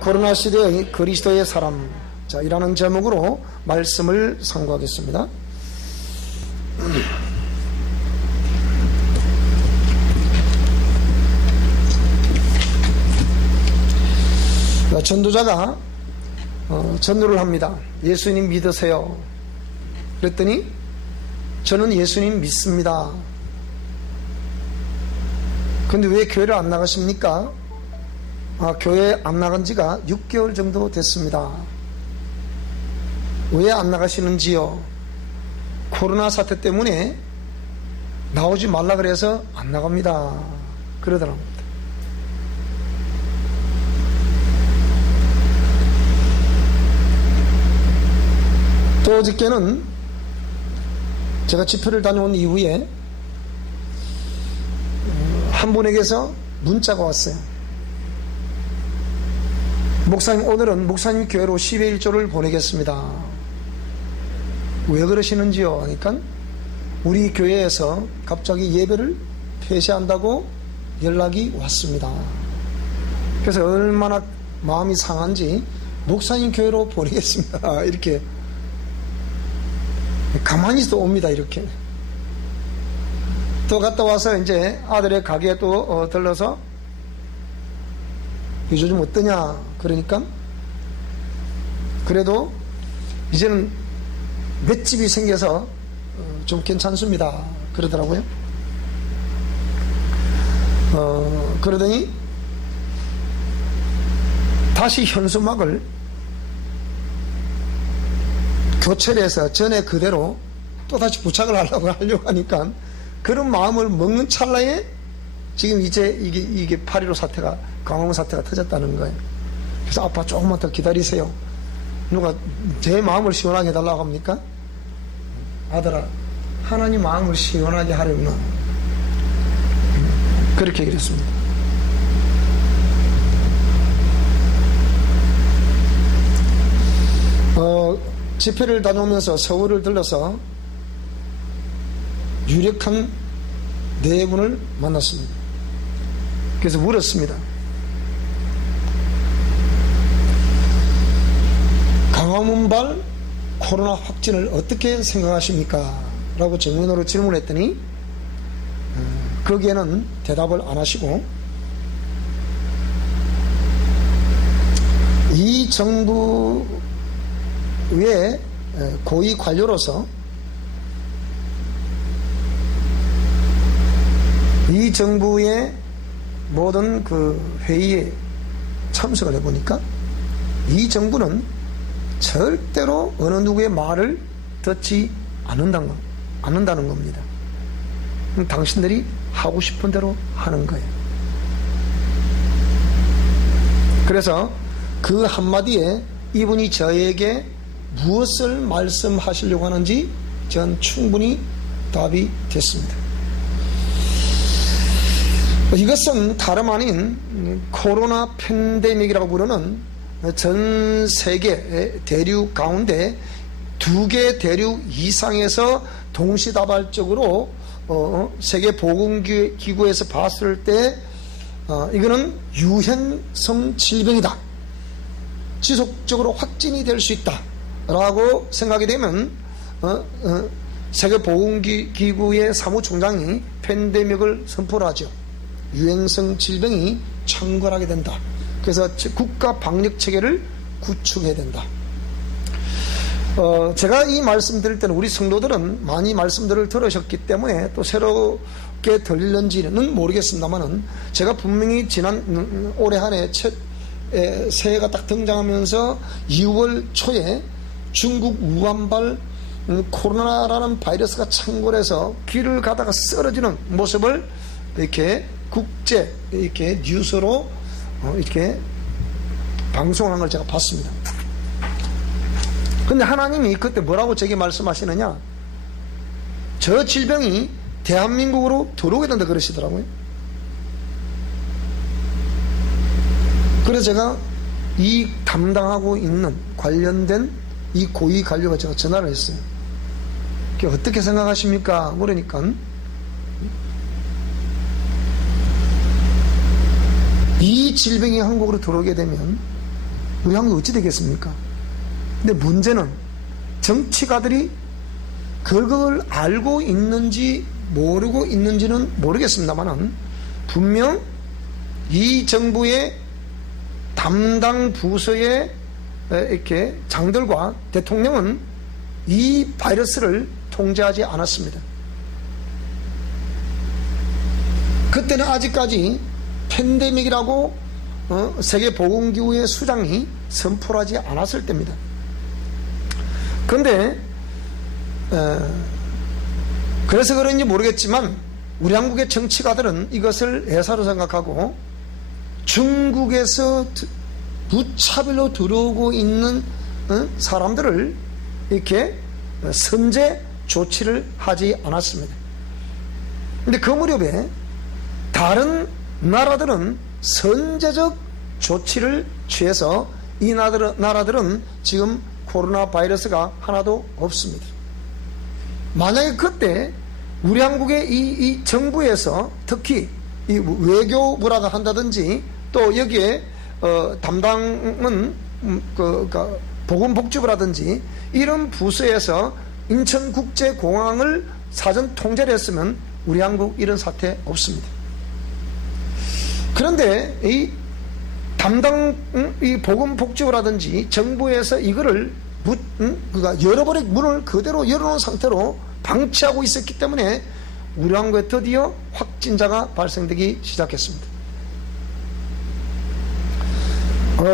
코로나 시대의 그리스도의 사람, 자, 이라는 제목으로 말씀을 상고하겠습니다. 전도자가 전도를 합니다. 예수님 믿으세요. 그랬더니 저는 예수님 믿습니다. 근데 왜 교회를 안 나가십니까? 교회 안 나간 지가 6개월 정도 됐습니다. 왜 안 나가시는지요? 코로나 사태 때문에 나오지 말라 그래서 안 나갑니다. 그러더랍니다. 또 어저께는 제가 집회를 다녀온 이후에 한 분에게서 문자가 왔어요. 목사님, 오늘은 목사님 교회로 10의 1조를 보내겠습니다. 왜 그러시는지요? 하니까 우리 교회에서 갑자기 예배를 폐쇄한다고 연락이 왔습니다. 그래서 얼마나 마음이 상한지 목사님 교회로 보내겠습니다. 이렇게 가만히 있어 옵니다. 이렇게 또 갔다 와서 이제 아들의 가게에 또 들러서 요즘 어떠냐 그러니까 그래도 이제는 맷집이 생겨서 좀 괜찮습니다 그러더라고요. 그러더니 다시 현수막을 교체를 해서 전에 그대로 또다시 부착을 하려고 하니까 그런 마음을 먹는 찰나에 지금 이제 이게 8.15 사태가, 강화문 사태가 터졌다는 거예요. 그래서 아빠 조금만 더 기다리세요. 누가 제 마음을 시원하게 해달라고 합니까? 아들아, 하나님 마음을 시원하게 하려구나. 그렇게 그랬습니다. 집회를 다녀오면서 서울을 들러서 유력한 네 분을 만났습니다. 그래서 물었습니다. 강화문발 코로나 확진을 어떻게 생각하십니까? 라고 정문으로 질문했더니 거기에는 대답을 안 하시고 이 정부의 고위 관료로서 이 정부의 모든 그 회의에 참석을 해보니까 이 정부는 절대로 어느 누구의 말을 듣지 않는다는 겁니다. 당신들이 하고 싶은 대로 하는 거예요. 그래서 그 한마디에 이분이 저에게 무엇을 말씀하시려고 하는지 전 충분히 답이 됐습니다. 이것은 다름 아닌 코로나 팬데믹이라고 부르는 전 세계 대륙 가운데 2개 대륙 이상에서 동시다발적으로 세계보건기구에서 봤을 때 이거는 유행성 질병이다, 지속적으로 확진이 될 수 있다 라고 생각이 되면 세계보건기구의 사무총장이 팬데믹을 선포를 하죠. 유행성 질병이 창궐하게 된다. 그래서 국가 방역 체계를 구축해야 된다. 제가 이 말씀 드릴 때는 우리 성도들은 많이 말씀들을 들으셨기 때문에 또 새롭게 들릴는지는 모르겠습니다만은 제가 분명히 지난 올해 한 해 첫 새해가 딱 등장하면서 2월 초에 중국 우한발 코로나라는 바이러스가 창궐해서 길을 가다가 쓰러지는 모습을 이렇게 국제 이렇게 뉴스로 이렇게 방송한 걸 제가 봤습니다. 근데 하나님이 그때 뭐라고 제게 말씀하시느냐? 저 질병이 대한민국으로 들어오게 된다 그러시더라고요. 그래서 제가 이 담당하고 있는 관련된 이 고위 관료가 제가 전화를 했어요. 어떻게 생각하십니까? 그러니까 이 질병이 한국으로 들어오게 되면 우리 한국 어찌 되겠습니까? 근데 문제는 정치가들이 그걸 알고 있는지 모르고 있는지는 모르겠습니다만은 분명 이 정부의 담당 부서의 이렇게 장들과 대통령은 이 바이러스를 통제하지 않았습니다. 그때는 아직까지 팬데믹이라고 세계보건기구의 수장이 선포하지 않았을 때입니다. 그런데 그래서 그런지 모르겠지만 우리 한국의 정치가들은 이것을 애사로 생각하고 중국에서 무차별로 들어오고 있는 사람들을 이렇게 선제 조치를 하지 않았습니다. 그런데 그 무렵에 다른 나라들은 선제적 조치를 취해서 이 나라들은 지금 코로나 바이러스가 하나도 없습니다. 만약에 그때 우리 한국의 이 정부에서 특히 이 외교부라고 한다든지 또 여기에 담당은 보건복지부라든지 이런 부서에서 인천국제공항을 사전 통제를 했으면 우리 한국 이런 사태 없습니다. 그런데 이 담당 이 보건복지부라든지 정부에서 이거를 열어버린 문을 그대로 열어놓은 상태로 방치하고 있었기 때문에 우리 한국에 드디어 확진자가 발생되기 시작했습니다.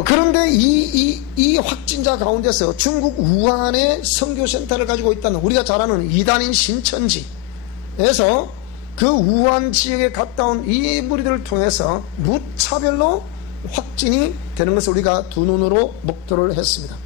그런데 이 확진자 가운데서 중국 우한에 선교센터를 가지고 있다는 우리가 잘 아는 이단인 신천지에서 그 우한 지역에 갔다 온 이 무리들을 통해서 무차별로 확진이 되는 것을 우리가 두 눈으로 목도를 했습니다.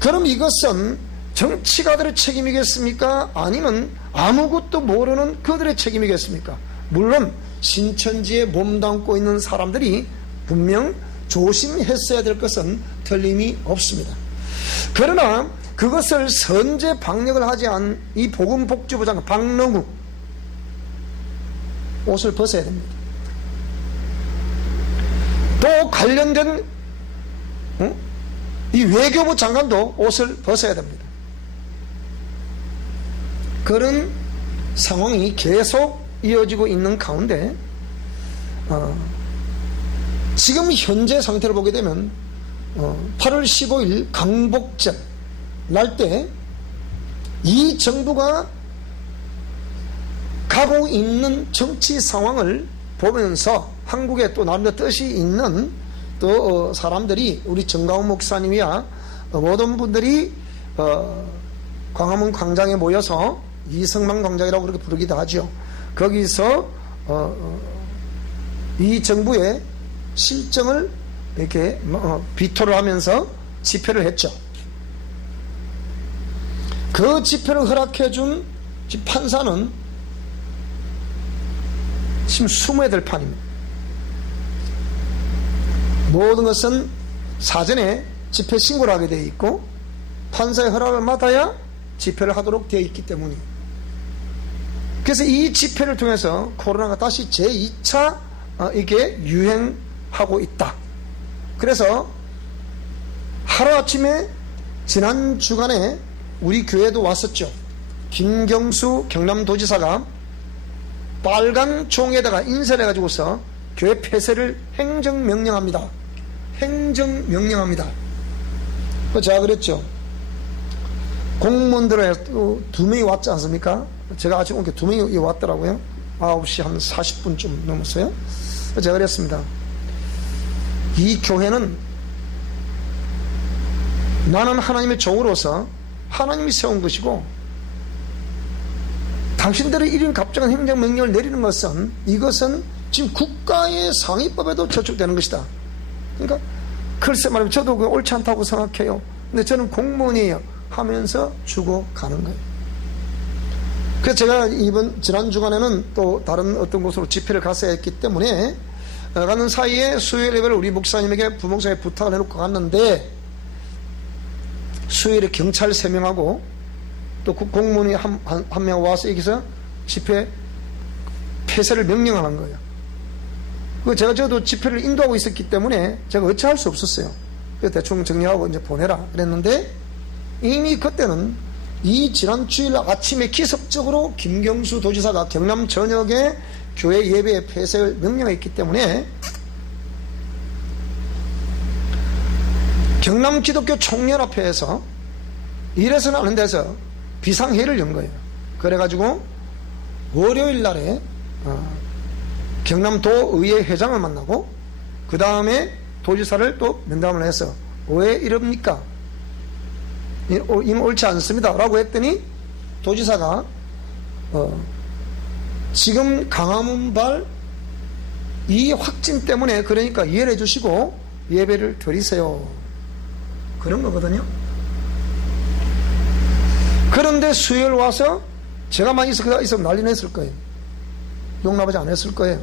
그럼 이것은 정치가들의 책임이겠습니까? 아니면 아무것도 모르는 그들의 책임이겠습니까? 물론 신천지에 몸담고 있는 사람들이 분명 조심했어야 될 것은 틀림이 없습니다. 그러나 그것을 선제 방역을 하지 않은 이 보건복지부 장관 박능우 옷을 벗어야 됩니다. 또 관련된 이 외교부 장관도 옷을 벗어야 됩니다. 그런 상황이 계속 이어지고 있는 가운데 지금 현재 상태를 보게 되면 8월 15일 강복절 날 때 이 정부가 가고 있는 정치 상황을 보면서 한국에 또 나름대로 뜻이 있는 또 사람들이 우리 정가훈 목사님이야 모든 분들이 광화문 광장에 모여서 이성만 광장이라고 그렇게 부르기도 하죠. 거기서 이 정부의 실정을 이렇게 비토를 하면서 집회를 했죠. 그 집회를 허락해준 판사는 지금 숨어야 될 판입니다. 모든 것은 사전에 집회 신고를 하게 되어 있고 판사의 허락을 받아야 집회를 하도록 되어 있기 때문이에요. 그래서 이 집회를 통해서 코로나가 다시 제2차 이게 유행하고 있다. 그래서 하루아침에 지난 주간에 우리 교회도 왔었죠. 김경수 경남도지사가 빨간 종에다가 인쇄를 해가지고서 교회 폐쇄를 행정명령합니다. 행정명령합니다. 제가 그랬죠. 공무원들에 또 2명이 왔지 않습니까? 제가 아직 오니까 2명이 왔더라고요. 9시 한 40분쯤 넘었어요. 제가 그랬습니다. 이 교회는 나는 하나님의 종으로서 하나님이 세운 것이고 당신들의 이런 갑작한 행정명령을 내리는 것은 이것은 지금 국가의 상위법에도 저촉되는 것이다. 그러니까 글쎄 말하면 저도 그거 옳지 않다고 생각해요. 근데 저는 공무원이에요 하면서 주고 가는 거예요. 그래서 제가 지난 주간에는 또 다른 어떤 곳으로 집회를 갔어야 했기 때문에 가는 사이에 수요일 예배를 우리 목사님에게 부목사님에 부탁을 해놓고 갔는데 수요일에 경찰 3명하고 또 공무원이 한 명 와서 여기서 집회 폐쇄를 명령하는 거예요. 제가 저도 집회를 인도하고 있었기 때문에 제가 어찌할 수 없었어요. 대충 정리하고 이제 보내라 그랬는데, 이미 그때는 이 지난 주일 아침에 기습적으로 김경수 도지사가 경남 전역에 교회 예배 폐쇄를 명령했기 때문에 경남 기독교 총연합회에서 이래서는 안 데서 비상회의를 연 거예요. 그래가지고 월요일 날에 경남도의회 회장을 만나고 그 다음에 도지사를 또 면담을 해서 왜 이럽니까? 이는 옳지 않습니다 라고 했더니 도지사가 지금 강화문발 이 확진 때문에 그러니까 이해를 해주시고 예배를 드리세요, 그런 거거든요. 그런데 수요일 와서 제가 많이 있으면 난리 냈을 거예요. 용납하지 않았을 거예요.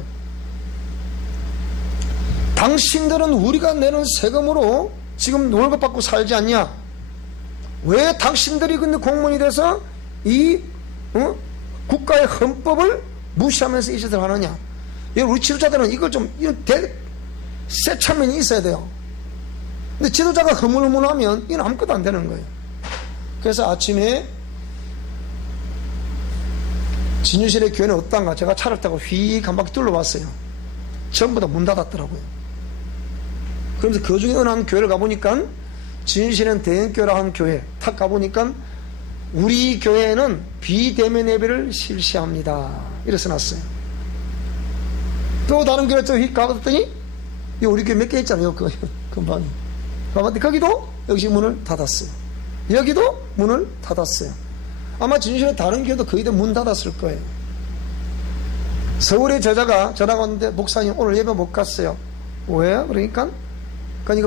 당신들은 우리가 내는 세금으로 지금 월급 받고 살지 않냐? 왜 당신들이 근데 공무원이 돼서 이 국가의 헌법을 무시하면서 이 짓을 하느냐? 우리 지도자들은 이걸 좀 세차면이 있어야 돼요. 근데 지도자가 허물허물하면 이건 아무것도 안 되는 거예요. 그래서 아침에 진유실의 교회는 어떤가 제가 차를 타고 휙 한 바퀴 둘러봤어요. 전부 다 문 닫았더라고요. 그러면서 그 중에 어느 한 교회를 가보니까 진유실은 대형교회라 한 교회 탁 가보니까 우리 교회는 비대면 예배를 실시합니다 이래 써놨어요. 또 다른 교회 또 휙 가봤더니 우리 교회 몇 개 있잖아요. 그 금방에 가봤더니 거기도 역시 문을 닫았어요. 여기도 문을 닫았어요. 아마 진실은 다른 교회도 거의 다 문 닫았을 거예요. 서울의 저자가 전화가 왔는데 목사님 오늘 예배 못 갔어요. 왜요? 그러니까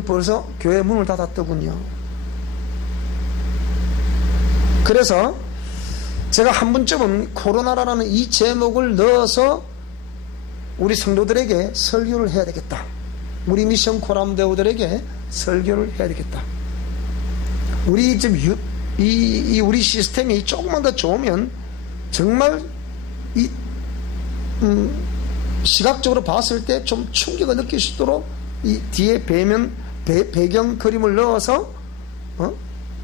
벌써 교회 문을 닫았더군요. 그래서 제가 한 번쯤은 코로나라는 이 제목을 넣어서 우리 성도들에게 설교를 해야 되겠다. 우리 미션 코람 배우들에게 설교를 해야 되겠다. 우리 지금 우리 시스템이 조금만 더 좋으면 정말 시각적으로 봤을 때 좀 충격을 느낄 수 있도록 이 뒤에 배경 그림을 넣어서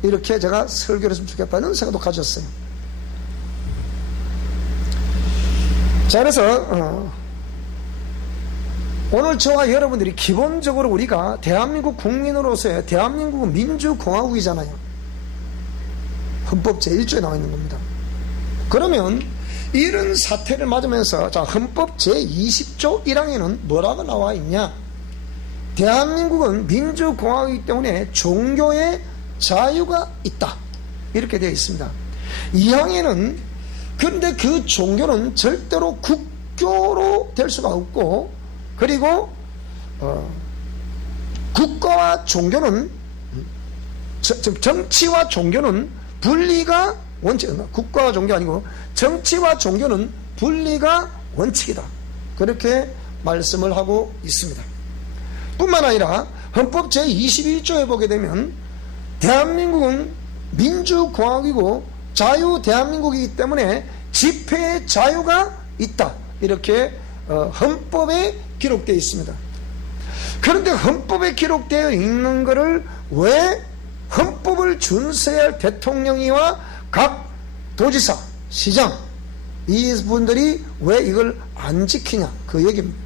이렇게 제가 설교를 했으면 좋겠다는 생각도 가졌어요. 자, 그래서 오늘 저와 여러분들이 기본적으로 우리가 대한민국 국민으로서의 대한민국은 민주공화국이잖아요. 헌법 제1조에 나와 있는 겁니다. 그러면 이런 사태를 맞으면서 자, 헌법 제20조 1항에는 뭐라고 나와 있냐? 대한민국은 민주공화국이기 때문에 종교의 자유가 있다 이렇게 되어 있습니다. 2항에는 그런데 그 종교는 절대로 국교로 될 수가 없고, 그리고 국가와 종교는 정치와 종교는 분리가 국가와 종교 아니고 정치와 종교는 분리가 원칙이다 그렇게 말씀을 하고 있습니다. 뿐만 아니라 헌법 제21조에 보게 되면 대한민국은 민주공화국이고 자유 대한민국이기 때문에 집회의 자유가 있다 이렇게 헌법에 기록되어 있습니다. 그런데 헌법에 기록되어 있는 것을 왜 헌법을 준수해야 할 대통령이와 각 도지사, 시장 이분들이 왜 이걸 안 지키냐 그 얘기입니다.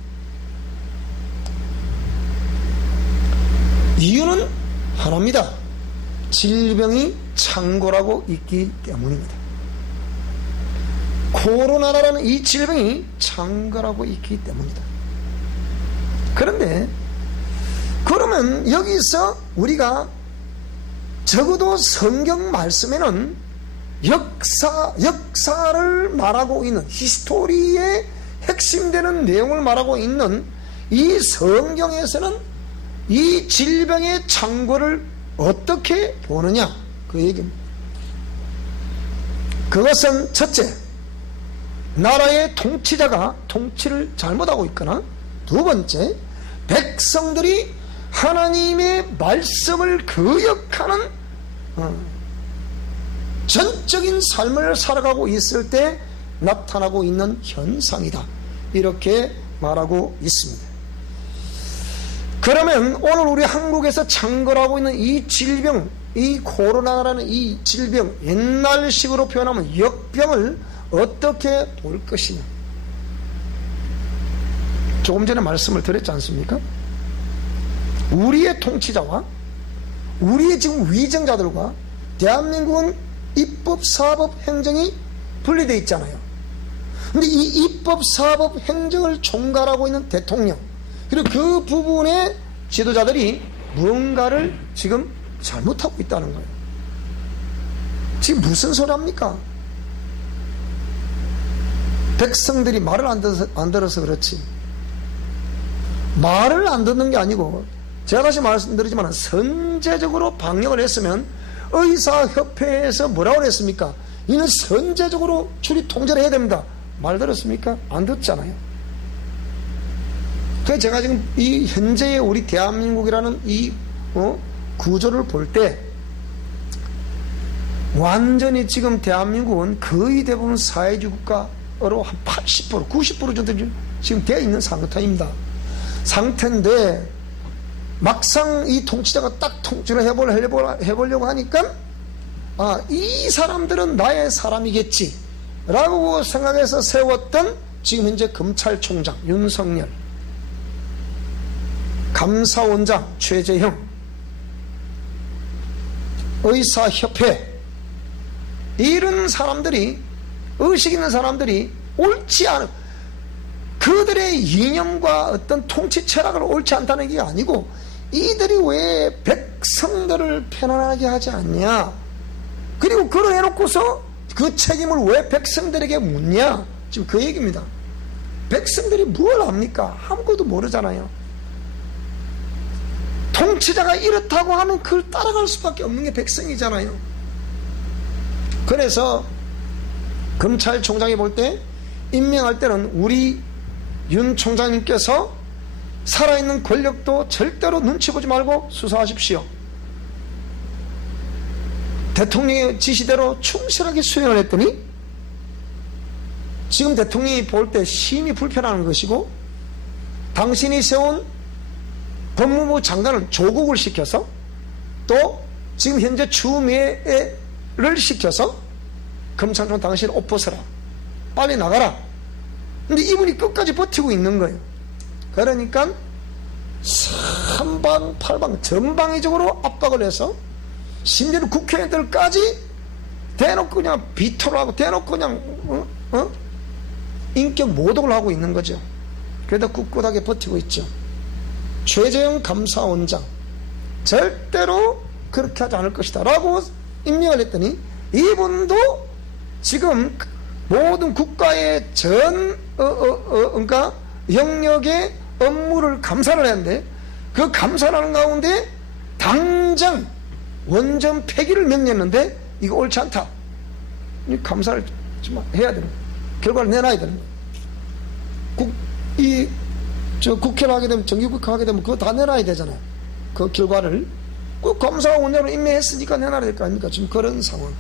이유는 하나입니다. 질병이 창궐하고 있기 때문입니다. 코로나라는 이 질병이 창궐하고 있기 때문이다. 그런데 그러면 여기서 우리가 적어도 성경 말씀에는 역사를 말하고 있는 히스토리의 핵심되는 내용을 말하고 있는 이 성경에서는 이 질병의 창궐을 어떻게 보느냐 그 얘기입니다. 그것은 첫째, 나라의 통치자가 통치를 잘못하고 있거나, 두 번째, 백성들이 하나님의 말씀을 거역하는 전적인 삶을 살아가고 있을 때 나타나고 있는 현상이다 이렇게 말하고 있습니다. 그러면 오늘 우리 한국에서 창궐하고 있는 이 질병, 이 코로나라는 이 질병, 옛날식으로 표현하면 역병을 어떻게 볼 것이냐. 조금 전에 말씀을 드렸지 않습니까? 우리의 통치자와 우리의 지금 위정자들과 대한민국은 입법, 사법, 행정이 분리되어 있잖아요. 근데 이 입법, 사법, 행정을 총괄하고 있는 대통령, 그리고 그 부분의 지도자들이 무언가를 지금 잘못하고 있다는 거예요. 지금 무슨 소리 합니까? 백성들이 말을 안 들어서 그렇지. 말을 안 듣는 게 아니고, 제가 다시 말씀드리지만 선제적으로 방역을 했으면 의사협회에서 뭐라고 했습니까? 이는 선제적으로 출입 통제를 해야 됩니다. 말 들었습니까? 안 듣잖아요. 그래서 제가 지금 이 현재의 우리 대한민국이라는 이 구조를 볼 때 완전히 지금 대한민국은 거의 대부분 사회주의 국가로 한 80%, 90% 정도 지금 되어 있는 상태인데 막상 이 통치자가 딱 통치를 해보려고 하니까 이 사람들은 나의 사람이겠지 라고 생각해서 세웠던 지금 현재 검찰총장 윤석열, 감사원장 최재형, 의사협회, 이런 사람들이, 의식 있는 사람들이 옳지 않은, 그들의 이념과 어떤 통치 철학을 옳지 않다는 게 아니고 이들이 왜 백성들을 편안하게 하지 않냐, 그리고 그걸 해놓고서 그 책임을 왜 백성들에게 묻냐, 지금 그 얘기입니다. 백성들이 뭘 압니까? 아무것도 모르잖아요. 통치자가 이렇다고 하면 그걸 따라갈 수밖에 없는 게 백성이잖아요. 그래서 검찰총장이 볼 때 임명할 때는 우리 윤 총장님께서 살아있는 권력도 절대로 눈치 보지 말고 수사하십시오. 대통령의 지시대로 충실하게 수행을 했더니 지금 대통령이 볼 때 심히 불편한 것이고, 당신이 세운 법무부 장관을 조국을 시켜서 또 지금 현재 추미애를 시켜서 검찰총 당신 옷 벗어라, 빨리 나가라. 근데 이분이 끝까지 버티고 있는 거예요. 그러니까 삼방팔방 전방위적으로 압박을 해서 심지어는 국회의원들까지 대놓고 그냥 비토를 하고 대놓고 그냥 인격 모독을 하고 있는 거죠. 그래도 꿋꿋하게 버티고 있죠. 최재형 감사원장 절대로 그렇게 하지 않을 것이다 라고 임명을 했더니 이분도 지금 모든 국가의 전 그러니까 영역의 업무를 감사를 했는데, 그 감사를 하는 가운데 당장 원전 폐기를 명령했는데 이거 옳지 않다, 이 감사를 좀 해야 되는 거예요. 결과를 내놔야 되는 거예요. 국회를 하게 되면, 정기국회 하게 되면 그거 다 내놔야 되잖아요. 그 결과를 그 감사원장으로 임명했으니까 내놔야 될 거 아닙니까? 지금 그런 상황.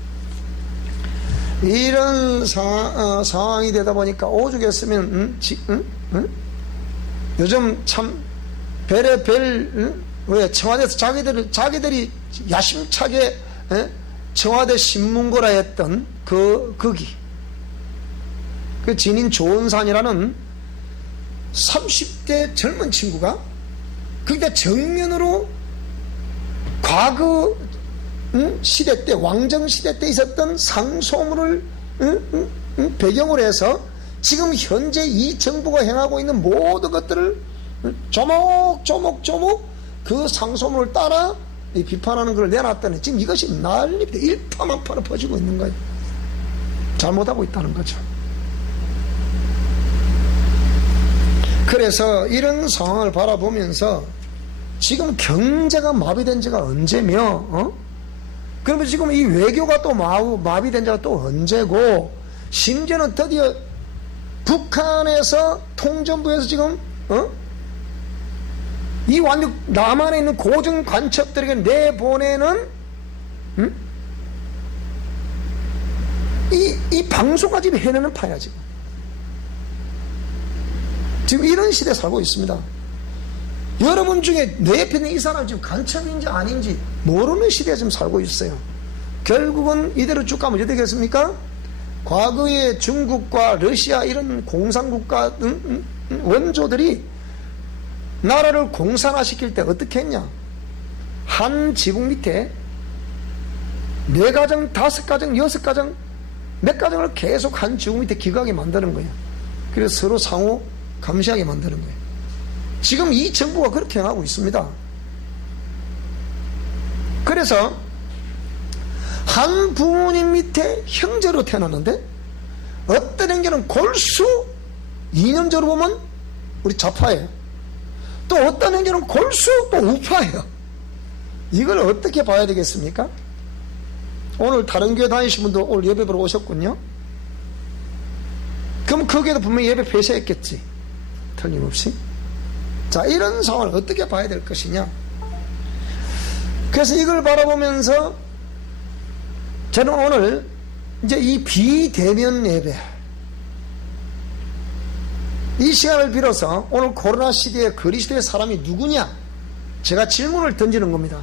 이런 상황이 되다 보니까 오죽했으면 요즘 참 왜 청와대에서 자기들이 야심차게 청와대 신문고라 했던 거기, 그 진인 조은산이라는 30대 젊은 친구가 그때 정면으로 과거 시대 때, 왕정 시대 때 있었던 상소문을 배경으로 해서 지금 현재 이 정부가 행하고 있는 모든 것들을 조목조목 그 상소문을 따라 비판하는 걸 내놨더니 지금 이것이 난립니다. 일파만파로 퍼지고 있는 거예요. 잘못하고 있다는 거죠. 그래서 이런 상황을 바라보면서 지금 경제가 마비된 지가 언제며, 그러면 지금 이 외교가 또 마비된 지가 또 언제고, 심지어는 드디어 북한에서 통전부에서 지금 이 완전 남한에 있는 고정 관첩들에게 내보내는 이 방송까지 해내는 파야. 지금 이런 시대에 살고 있습니다. 여러분 중에 내 옆에 있는 이 사람이 지금 간첩인지 아닌지 모르는 시대에 지금 살고 있어요. 결국은 이대로 쭉 가면 어떻게 되겠습니까? 과거에 중국과 러시아 이런 공산국가 원조들이 나라를 공산화시킬 때 어떻게 했냐? 한 지붕 밑에 4가정, 5가정, 6가정, 몇 가정을 계속 한 지붕 밑에 기거하게 만드는 거예요. 그래서 서로 상호 감시하게 만드는 거예요. 지금 이 정부가 그렇게 하고 있습니다. 그래서 한 부모님 밑에 형제로 태어났는데 어떤 형제는 골수 2년제로 보면 우리 좌파예요. 또 어떤 형제는 골수 또 우파예요. 이걸 어떻게 봐야 되겠습니까? 오늘 다른 교회 다니신 분도 오늘 예배 보러 오셨군요. 그럼 거기에도 분명히 예배 폐쇄했겠지. 틀림없이. 자, 이런 상황을 어떻게 봐야 될 것이냐. 그래서 이걸 바라보면서 저는 오늘 이제 이 비대면 예배, 이 시간을 빌어서 오늘 코로나 시대에 그리스도의 사람이 누구냐, 제가 질문을 던지는 겁니다.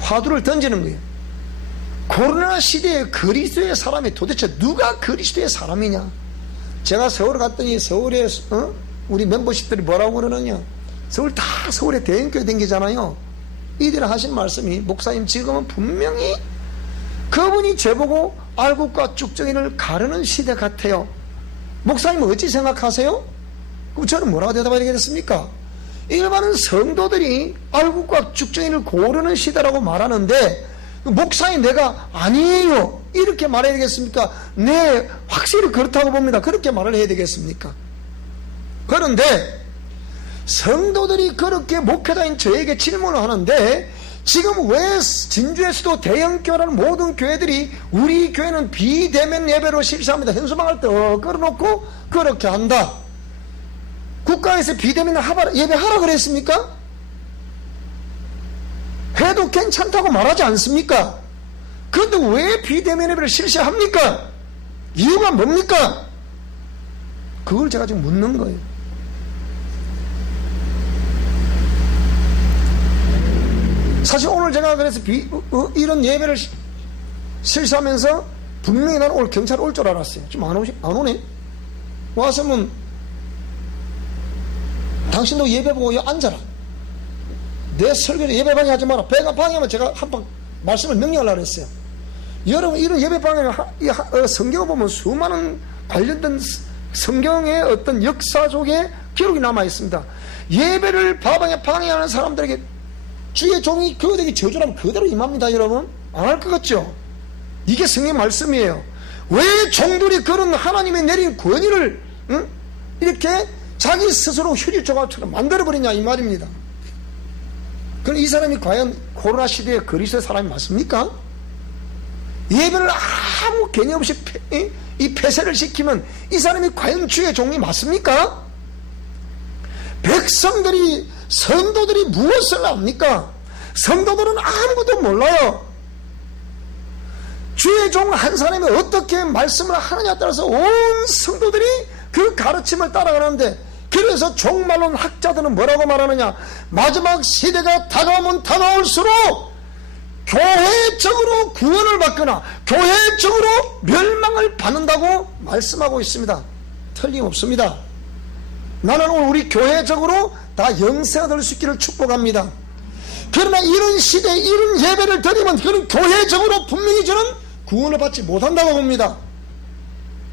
화두를 던지는 거예요. 코로나 시대에 그리스도의 사람이 도대체 누가 그리스도의 사람이냐. 제가 서울 갔더니 서울에 우리 멤버십들이 뭐라고 그러느냐. 서울에 대형교회 댕기잖아요. 이들이 하신 말씀이, 목사님 지금은 분명히 그분이 저보고 알곡과 쭉정이를 가르는 시대 같아요. 목사님은 어찌 생각하세요? 그럼 저는 뭐라고 대답해야 되겠습니까? 일반은 성도들이 알곡과 쭉정이를 고르는 시대라고 말하는데 목사님 내가 아니에요 이렇게 말해야 되겠습니까? 네, 확실히 그렇다고 봅니다. 그렇게 말을 해야 되겠습니까? 그런데 성도들이 그렇게 목회자인 저에게 질문을 하는데 지금 왜 진주에서도 대형교회라는 모든 교회들이 우리 교회는 비대면 예배로 실시합니다. 현수막을 또 걸어놓고 그렇게 한다. 국가에서 비대면 예배하라 그랬습니까? 해도 괜찮다고 말하지 않습니까? 그런데 왜 비대면 예배를 실시합니까? 이유가 뭡니까? 그걸 제가 지금 묻는 거예요. 사실 오늘 제가 그래서 이런 예배를 실시하면서 분명히 나는 오늘 경찰 올 줄 알았어요. 지금 안 오네? 와서면 당신도 예배 보고 여기 앉아라. 내 설교를 예배 방해하지 마라. 배가 방해하면 제가 한번 말씀을 명령하려고 했어요. 여러분 이런 예배 방해는 성경을 보면 수많은 관련된 성경의 어떤 역사 속에 기록이 남아 있습니다. 예배를 방해하는 사람들에게 주의 종이 그들에게 저주하면 그대로 임합니다. 여러분 안 할 것 같죠? 이게 성경 말씀이에요. 왜 종들이 그런 하나님의 내린 권위를 이렇게 자기 스스로 휴지조각처럼 만들어버리냐 이 말입니다. 그럼 이 사람이 과연 코로나 시대에 그리스도의 사람이 맞습니까? 예배를 아무 개념 없이 이 폐쇄를 시키면 이 사람이 과연 주의 종이 맞습니까? 백성들이 성도들이 무엇을 압니까? 성도들은 아무것도 몰라요. 주의 종 한 사람이 어떻게 말씀을 하느냐에 따라서 온 성도들이 그 가르침을 따라가는데, 그래서 종말론 학자들은 뭐라고 말하느냐, 마지막 시대가 다가오면 다가올수록 교회적으로 구원을 받거나 교회적으로 멸망을 받는다고 말씀하고 있습니다. 틀림없습니다. 나는 오늘 우리 교회적으로 다 영생을 얻을 수 있기를 축복합니다. 그러나 이런 시대에 이런 예배를 드리면 그는 교회적으로 분명히 저는 구원을 받지 못한다고 봅니다.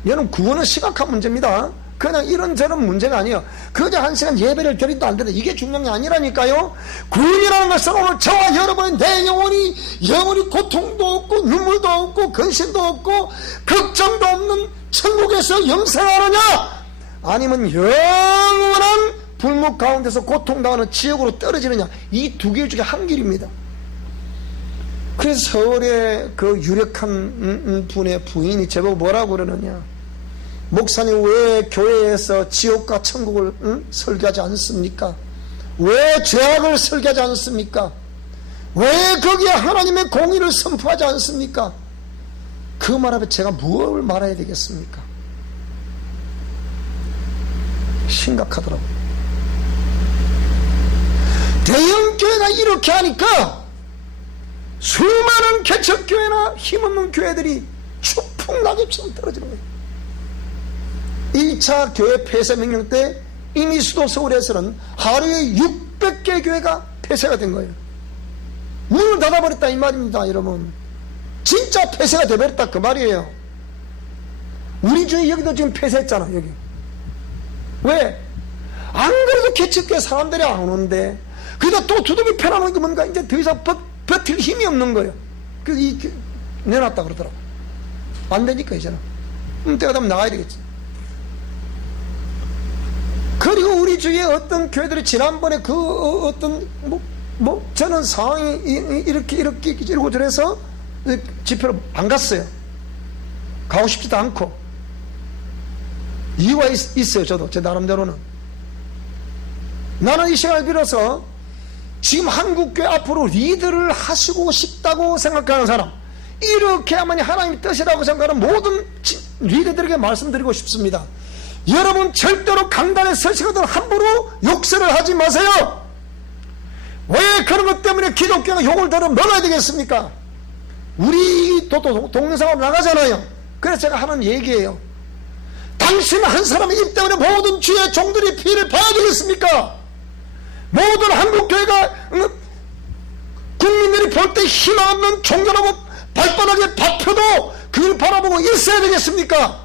여러분 구원은 심각한 문제입니다. 그냥 이런저런 문제가 아니에요. 그저 한 시간 예배를 드린다 안 드린다 이게 중요한 게 아니라니까요. 구원이라는 것은 오늘 저와 여러분의 내 영혼이 고통도 없고 눈물도 없고 근심도 없고 걱정도 없는 천국에서 영생하느냐, 아니면 영원한 불목 가운데서 고통당하는 지옥으로 떨어지느냐, 이 두 길 중에 한 길입니다. 그래서 서울의 그 유력한 분의 부인이 제보고 뭐라고 그러느냐, 목사님 왜 교회에서 지옥과 천국을 설교하지 않습니까? 왜 죄악을 설교하지 않습니까? 왜 거기에 하나님의 공의를 선포하지 않습니까? 그 말 앞에 제가 무엇을 말해야 되겠습니까? 심각하더라고요. 대형교회가 이렇게 하니까 수많은 개척교회나 힘없는 교회들이 추풍낙엽처럼 떨어지는 거예요. 1차 교회 폐쇄 명령 때 이미 수도 서울에서는 하루에 600개 교회가 폐쇄가 된 거예요. 문을 닫아버렸다 이 말입니다. 여러분, 진짜 폐쇄가 돼버렸다 그 말이에요. 우리 주에 여기도 지금 폐쇄했잖아. 여기 왜? 안 그래도 개척교회 사람들이 안 오는데 그러다 또 두둑이 펴나놓은 게 뭔가 이제 더 이상 버틸 힘이 없는 거예요. 그래서 내놨다 그러더라고. 안 되니까 이제는 때가 되면 나가야 되겠지. 그리고 우리 주위에 어떤 교회들이 지난번에 그 어떤 저는 상황이 이러고 저래서 집회로 안 갔어요. 가고 싶지도 않고. 이유가 있어요. 저도 제 나름대로는. 나는 이 시간을 빌어서 지금 한국교회 앞으로 리드를 하시고 싶다고 생각하는 사람, 이렇게야만이 하나님의 뜻이라고 생각하는 모든 리더들에게 말씀드리고 싶습니다. 여러분 절대로 강단에 서시거든 함부로 욕설을 하지 마세요. 왜 그런 것 때문에 기독교가 욕을 들어 먹어야 되겠습니까? 우리 동영상으로 나가잖아요. 그래서 제가 하는 얘기예요. 당신 한 사람의 입 때문에 모든 주의 종들이 피해를 봐야 되겠습니까? 모든 한국교회가 국민들이 볼 때 희망 없는 종교라고 발빠르게 밥혀도 그걸 바라보고 있어야 되겠습니까?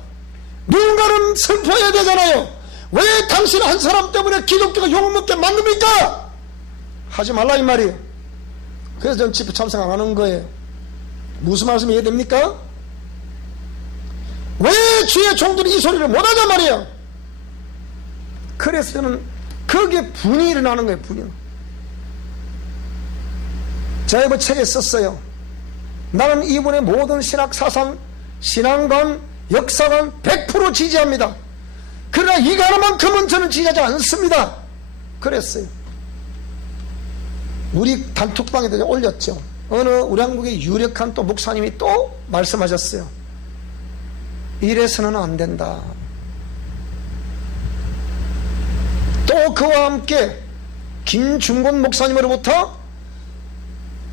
누군가는 선포해야 되잖아요. 왜 당신 한 사람 때문에 기독교가 욕을 먹게 만듭니까? 하지 말라 이 말이에요. 그래서 전 집회 참석 안 하는 거예요. 무슨 말씀이 이해됩니까? 왜 주의 종들이 이 소리를 못하단 말이에요. 그래서 저는 거기에 분이 일어나는 거예요. 분이. 제가 뭐 책에 썼어요. 나는 이분의 모든 신학 사상, 신앙관, 역사관 100% 지지합니다. 그러나 이거 하나만큼은 저는 지지하지 않습니다. 그랬어요. 우리 단톡방에도 올렸죠. 어느 우리 한국의 유력한 또 목사님이 또 말씀하셨어요. 이래서는 안 된다. 또 그와 함께 김중곤 목사님으로부터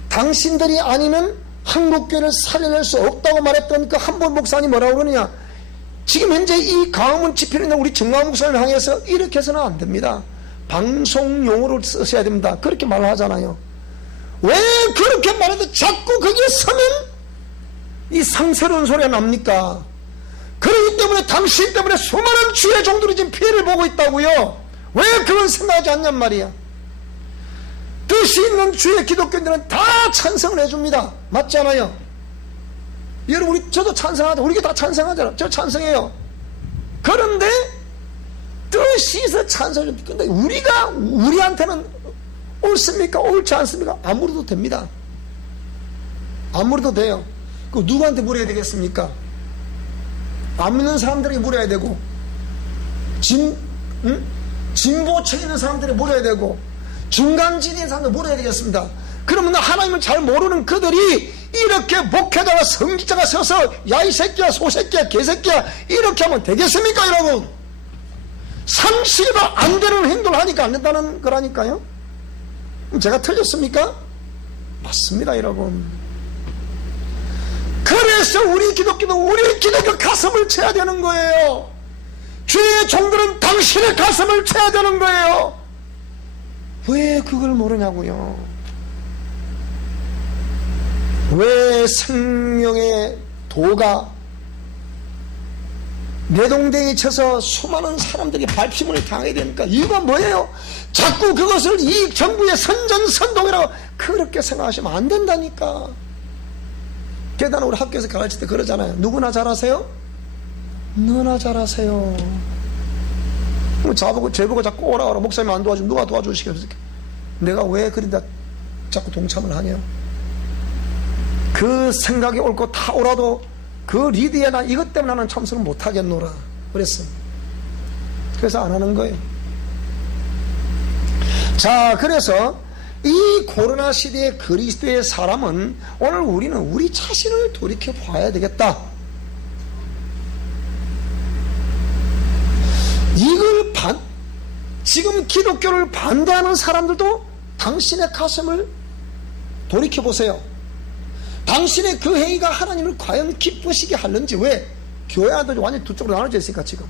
당신들이 아니면 한국교회를 살려낼 수 없다고 말했던 그 한번 목사님 뭐라고 그러느냐. 지금 현재 이 강화문 집회를 있는 우리 정강훈 목사님을 향해서 이렇게 해서는 안 됩니다. 방송용어를 쓰셔야 됩니다. 그렇게 말을 하잖아요. 왜 그렇게 말해도 자꾸 거기에 서면 이 상스러운 소리가 납니까? 그렇기 때문에 당신 때문에 수많은 주의 종들이 지금 피해를 보고 있다고요. 왜 그건 생각하지 않냔 말이야. 뜻이 있는 주의 기독교인들은 다 찬성을 해줍니다. 맞잖아요. 여러분, 저도 찬성하죠. 우리 다 찬성하잖아. 저 찬성해요. 그런데 뜻이 있어 찬성을. 근데 우리한테는 옳습니까? 옳지 않습니까? 안 물어도 됩니다. 안 물어도 돼요. 그 누구한테 물어야 되겠습니까? 안 믿는 사람들에게 물어야 되고, 진보층 있는 사람들에게 물어야 되고, 중간지대인 사람들 물어야 되겠습니다. 그러면 하나님을 잘 모르는 그들이 이렇게 목회자가 성직자가 서서 야 이 새끼야 소새끼야 개새끼야 이렇게 하면 되겠습니까 여러분? 상식이 안 되는 행동을 하니까 안 된다는 거라니까요. 제가 틀렸습니까? 맞습니다 여러분. 그래서 우리 기독교 가슴을 쳐야 되는 거예요. 주의 종들은 당신의 가슴을 쳐야 되는 거예요. 왜 그걸 모르냐고요. 왜 생명의 도가 내동댕이 쳐서 수많은 사람들이 발피문을 당해야 됩니까? 이유가 뭐예요? 자꾸 그것을 이 정부의 선전선동이라고 그렇게 생각하시면 안 된다니까. 게다가 우리 학교에서 가르칠 때 그러잖아요. 누구나 잘하세요? 너나 잘하세요. 제보고 자꾸 오라 목사님 안 도와주면 누가 도와주시겠습니까? 내가 왜 그런다 자꾸 동참을 하냐? 그 생각이 옳고 다 오라도 그 리드에 나 이것 때문에 나는 참석을 못하겠노라 그랬어요. 그래서 안 하는 거예요. 자, 그래서 이 코로나 시대의 그리스도의 사람은 오늘 우리는 우리 자신을 돌이켜 봐야 되겠다. 이걸 지금 기독교를 반대하는 사람들도 당신의 가슴을 돌이켜보세요. 당신의 그 행위가 하나님을 과연 기쁘시게 하는지. 왜? 교회 안들이 완전히 두 쪽으로 나눠져 있으니까 지금.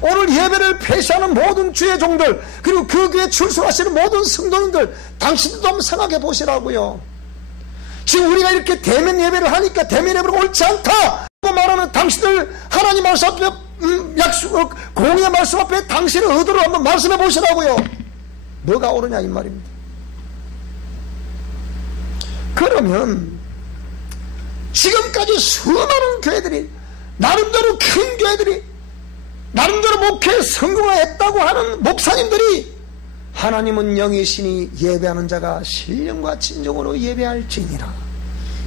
오늘 예배를 폐쇄하는 모든 주의 종들, 그리고 그 교회에 출석하시는 모든 성도님들, 당신도 한번 생각해 보시라고요. 지금 우리가 이렇게 대면 예배를 하니까 대면 예배가 옳지 않다 고 말하는 당신들, 하나님 말씀 앞에 공의의 말씀 앞에 당신의 의도를 한번 말씀해 보시라고요. 뭐가 옳으냐 이 말입니다. 그러면 지금까지 수많은 교회들이, 나름대로 큰 교회들이, 나름대로 목회에 성공했다고 하는 목사님들이, 하나님은 영이시니 예배하는 자가 신령과 진정으로 예배할지니라,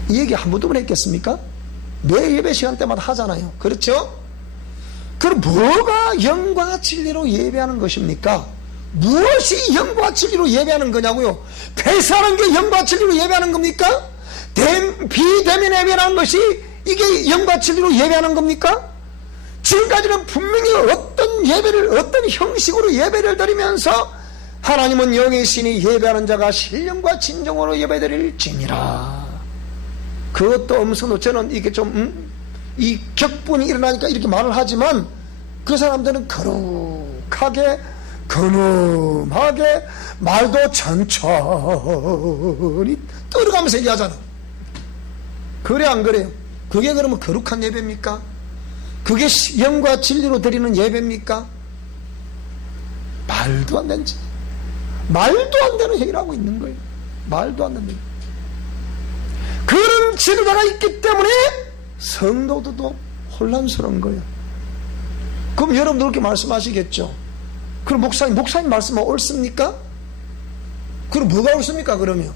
이 얘기 한 번도 했겠습니까? 매 예배 시간 때마다 하잖아요. 그렇죠? 그럼 뭐가 영과 진리로 예배하는 것입니까? 무엇이 영과 진리로 예배하는 거냐고요? 폐쇄하는 게 영과 진리로 예배하는 겁니까? 비대면 예배라는 것이 이게 영과 진리로 예배하는 겁니까? 지금까지는 분명히 어떤 예배를, 어떤 형식으로 예배를 드리면서 하나님은 영이시니 예배하는 자가 신령과 진정으로 예배드릴지니라. 그것도 음성으로 저는 이게 좀 이 격분이 일어나니까 이렇게 말을 하지만, 그 사람들은 거룩하게 근엄하게 말도 천천히 떨어가면서 얘기하잖아. 그래 안 그래요? 그게 그러면 거룩한 예배입니까? 그게 영과 진리로 드리는 예배입니까? 말도 안 되는, 말도 안 되는 얘기를 하고 있는 거예요. 말도 안 되는. 그런 지도자가 있기 때문에 성도들도 혼란스러운 거예요. 그럼 여러분들 그렇게 말씀하시겠죠? 그럼 목사님 말씀은 옳습니까? 그럼 뭐가 옳습니까? 그러면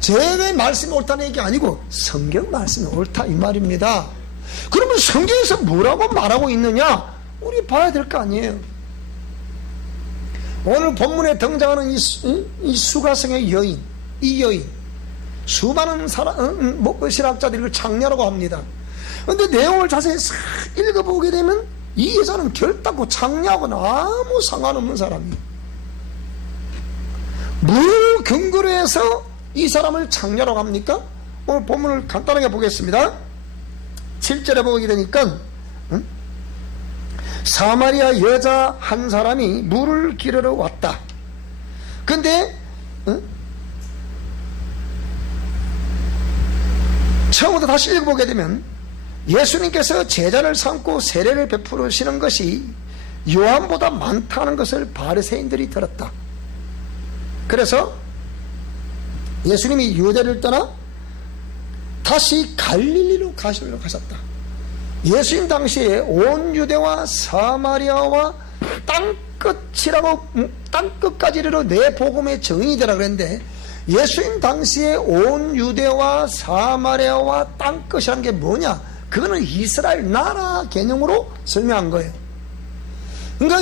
제 말씀이 옳다는 얘기 아니고 성경 말씀이 옳다 이 말입니다. 그러면 성경에서 뭐라고 말하고 있느냐, 우리 봐야 될 거 아니에요. 오늘 본문에 등장하는 이 수가성의 여인, 이 여인, 수많은 신학자들이 이걸 장녀라고 합니다. 그런데 내용을 자세히 싹 읽어보게 되면 이 여자는 결단코 장녀하고는 아무 상관없는 사람이에요. 뭘 근거로 해서 이 사람을 장녀라고 합니까? 오늘 본문을 간단하게 보겠습니다. 7절에 보게 되니까 사마리아 여자 한 사람이 물을 기르러 왔다. 근데 처음부터 다시 읽어보게 되면 예수님께서 제자를 삼고 세례를 베푸시는 것이 요한보다 많다는 것을 바리새인들이 들었다. 그래서 예수님이 유대를 떠나 다시 갈릴리로 가시려고 하셨다. 예수님 당시에 온 유대와 사마리아와 땅끝까지 이르러 내 복음의 정인이 되라 그랬는데, 예수님 당시에 온 유대와 사마리아와 땅끝이라는 게 뭐냐? 그거는 이스라엘 나라 개념으로 설명한 거예요. 그러니까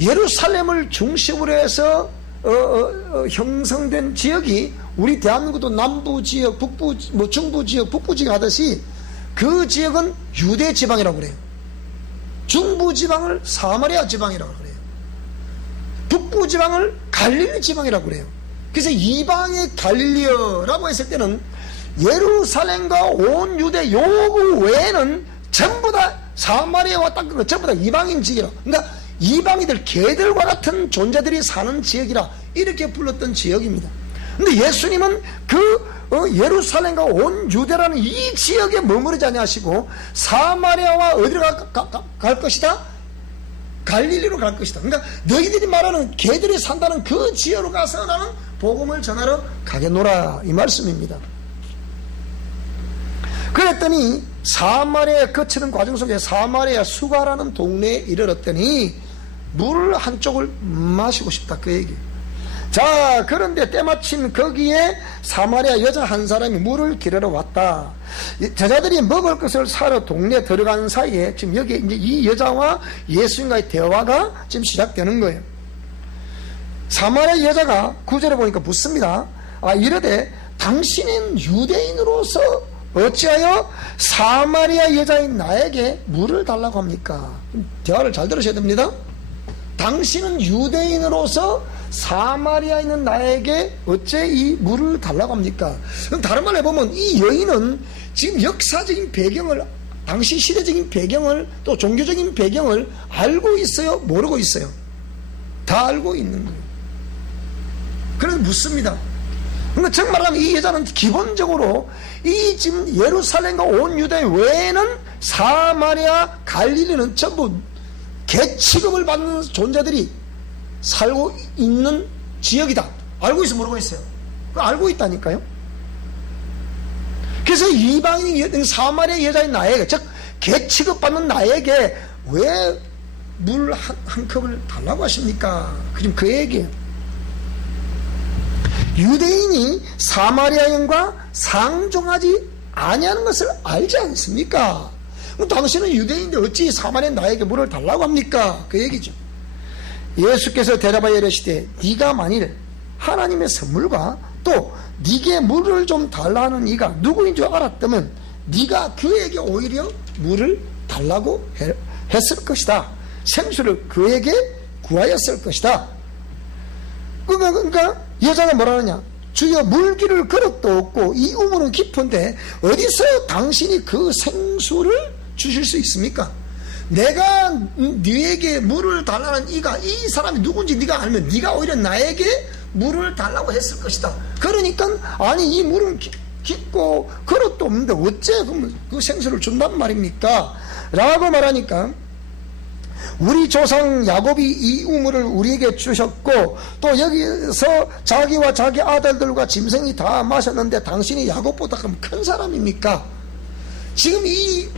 예루살렘을 중심으로 해서 형성된 지역이, 우리 대한민국도 남부 지역, 북부, 중부 지역, 북부 지역 하듯이 그 지역은 유대 지방이라고 그래요. 중부 지방을 사마리아 지방이라고 그래요. 북부 지방을 갈릴리 지방이라고 그래요. 그래서 이방의 갈릴리어라고 했을 때는 예루살렘과 온 유대 요구 외에는 전부 다 사마리아와 땅끝 전부 다 이방인 지역이라. 그러니까 이방인들, 개들과 같은 존재들이 사는 지역이라 이렇게 불렀던 지역입니다. 근데 예수님은 예루살렘과 온 유대라는 이 지역에 머무르지 아니하시고 사마리아와 어디로 갈 것이다? 갈릴리로 갈 것이다. 그러니까 너희들이 말하는 개들이 산다는 그 지역으로 가서 나는 복음을 전하러 가겠노라 이 말씀입니다. 그랬더니 사마리아에 거치는 과정 속에 사마리아 수가라는 동네에 이르렀더니 물을 한쪽을 마시고 싶다 그 얘기. 자, 그런데 때마침 거기에 사마리아 여자 한 사람이 물을 기르러 왔다. 제자들이 먹을 것을 사러 동네에 들어가는 사이에 지금 여기 이제 이 여자와 예수님과의 대화가 지금 시작되는 거예요. 사마리아 여자가 9절에 보니까 묻습니다. 이르되 당신은 유대인으로서 어찌하여 사마리아 여자인 나에게 물을 달라고 합니까? 대화를 잘 들으셔야 됩니다. 당신은 유대인으로서 사마리아에 있는 나에게 어째 이 물을 달라고 합니까? 다른 말로 해보면 이 여인은 지금 역사적인 배경을, 당시 시대적인 배경을, 또 종교적인 배경을 알고 있어요? 모르고 있어요? 다 알고 있는 거예요. 그래서 묻습니다. 그러니까 정말하면 이 여자는 기본적으로 이 지금 예루살렘과 온 유대 외에는 사마리아, 갈릴리는 전부 개 취급을 받는 존재들이 살고 있는 지역이다. 알고 있어, 모르고 있어요? 알고 있다니까요. 그래서 이방인 사마리아 여자인 나에게, 즉 개 취급받는 나에게 왜 물 한 컵을 달라고 하십니까? 지금 그 얘기예요. 유대인이 사마리아인과 상종하지 아니하는 것을 알지 않습니까? 당신은 유대인인데 어찌 사마리아 나에게 물을 달라고 합니까? 그 얘기죠. 예수께서 대답하여 이르시되 네가 만일 하나님의 선물과 또 네게 물을 좀 달라 하는 이가 누구인 줄 알았다면 네가 그에게 오히려 물을 달라고 했을 것이다. 생수를 그에게 구하였을 것이다. 그러니까 여자가 뭐라 하느냐? 주여 물기를 그릇도 없고 이 우물은 깊은데 어디서 당신이 그 생수를 주실 수 있습니까? 내가 네에게 물을 달라는 이가, 이 사람이 누군지 네가 알면 네가 오히려 나에게 물을 달라고 했을 것이다. 그러니까 아니 이 물은 깊고 그릇도 없는데 어째 그 생수를 준단 말입니까? 라고 말하니까 우리 조상 야곱이 이 우물을 우리에게 주셨고 또 여기서 자기와 자기 아들들과 짐승이 다 마셨는데 당신이 야곱보다 그럼 큰 사람입니까? 지금 이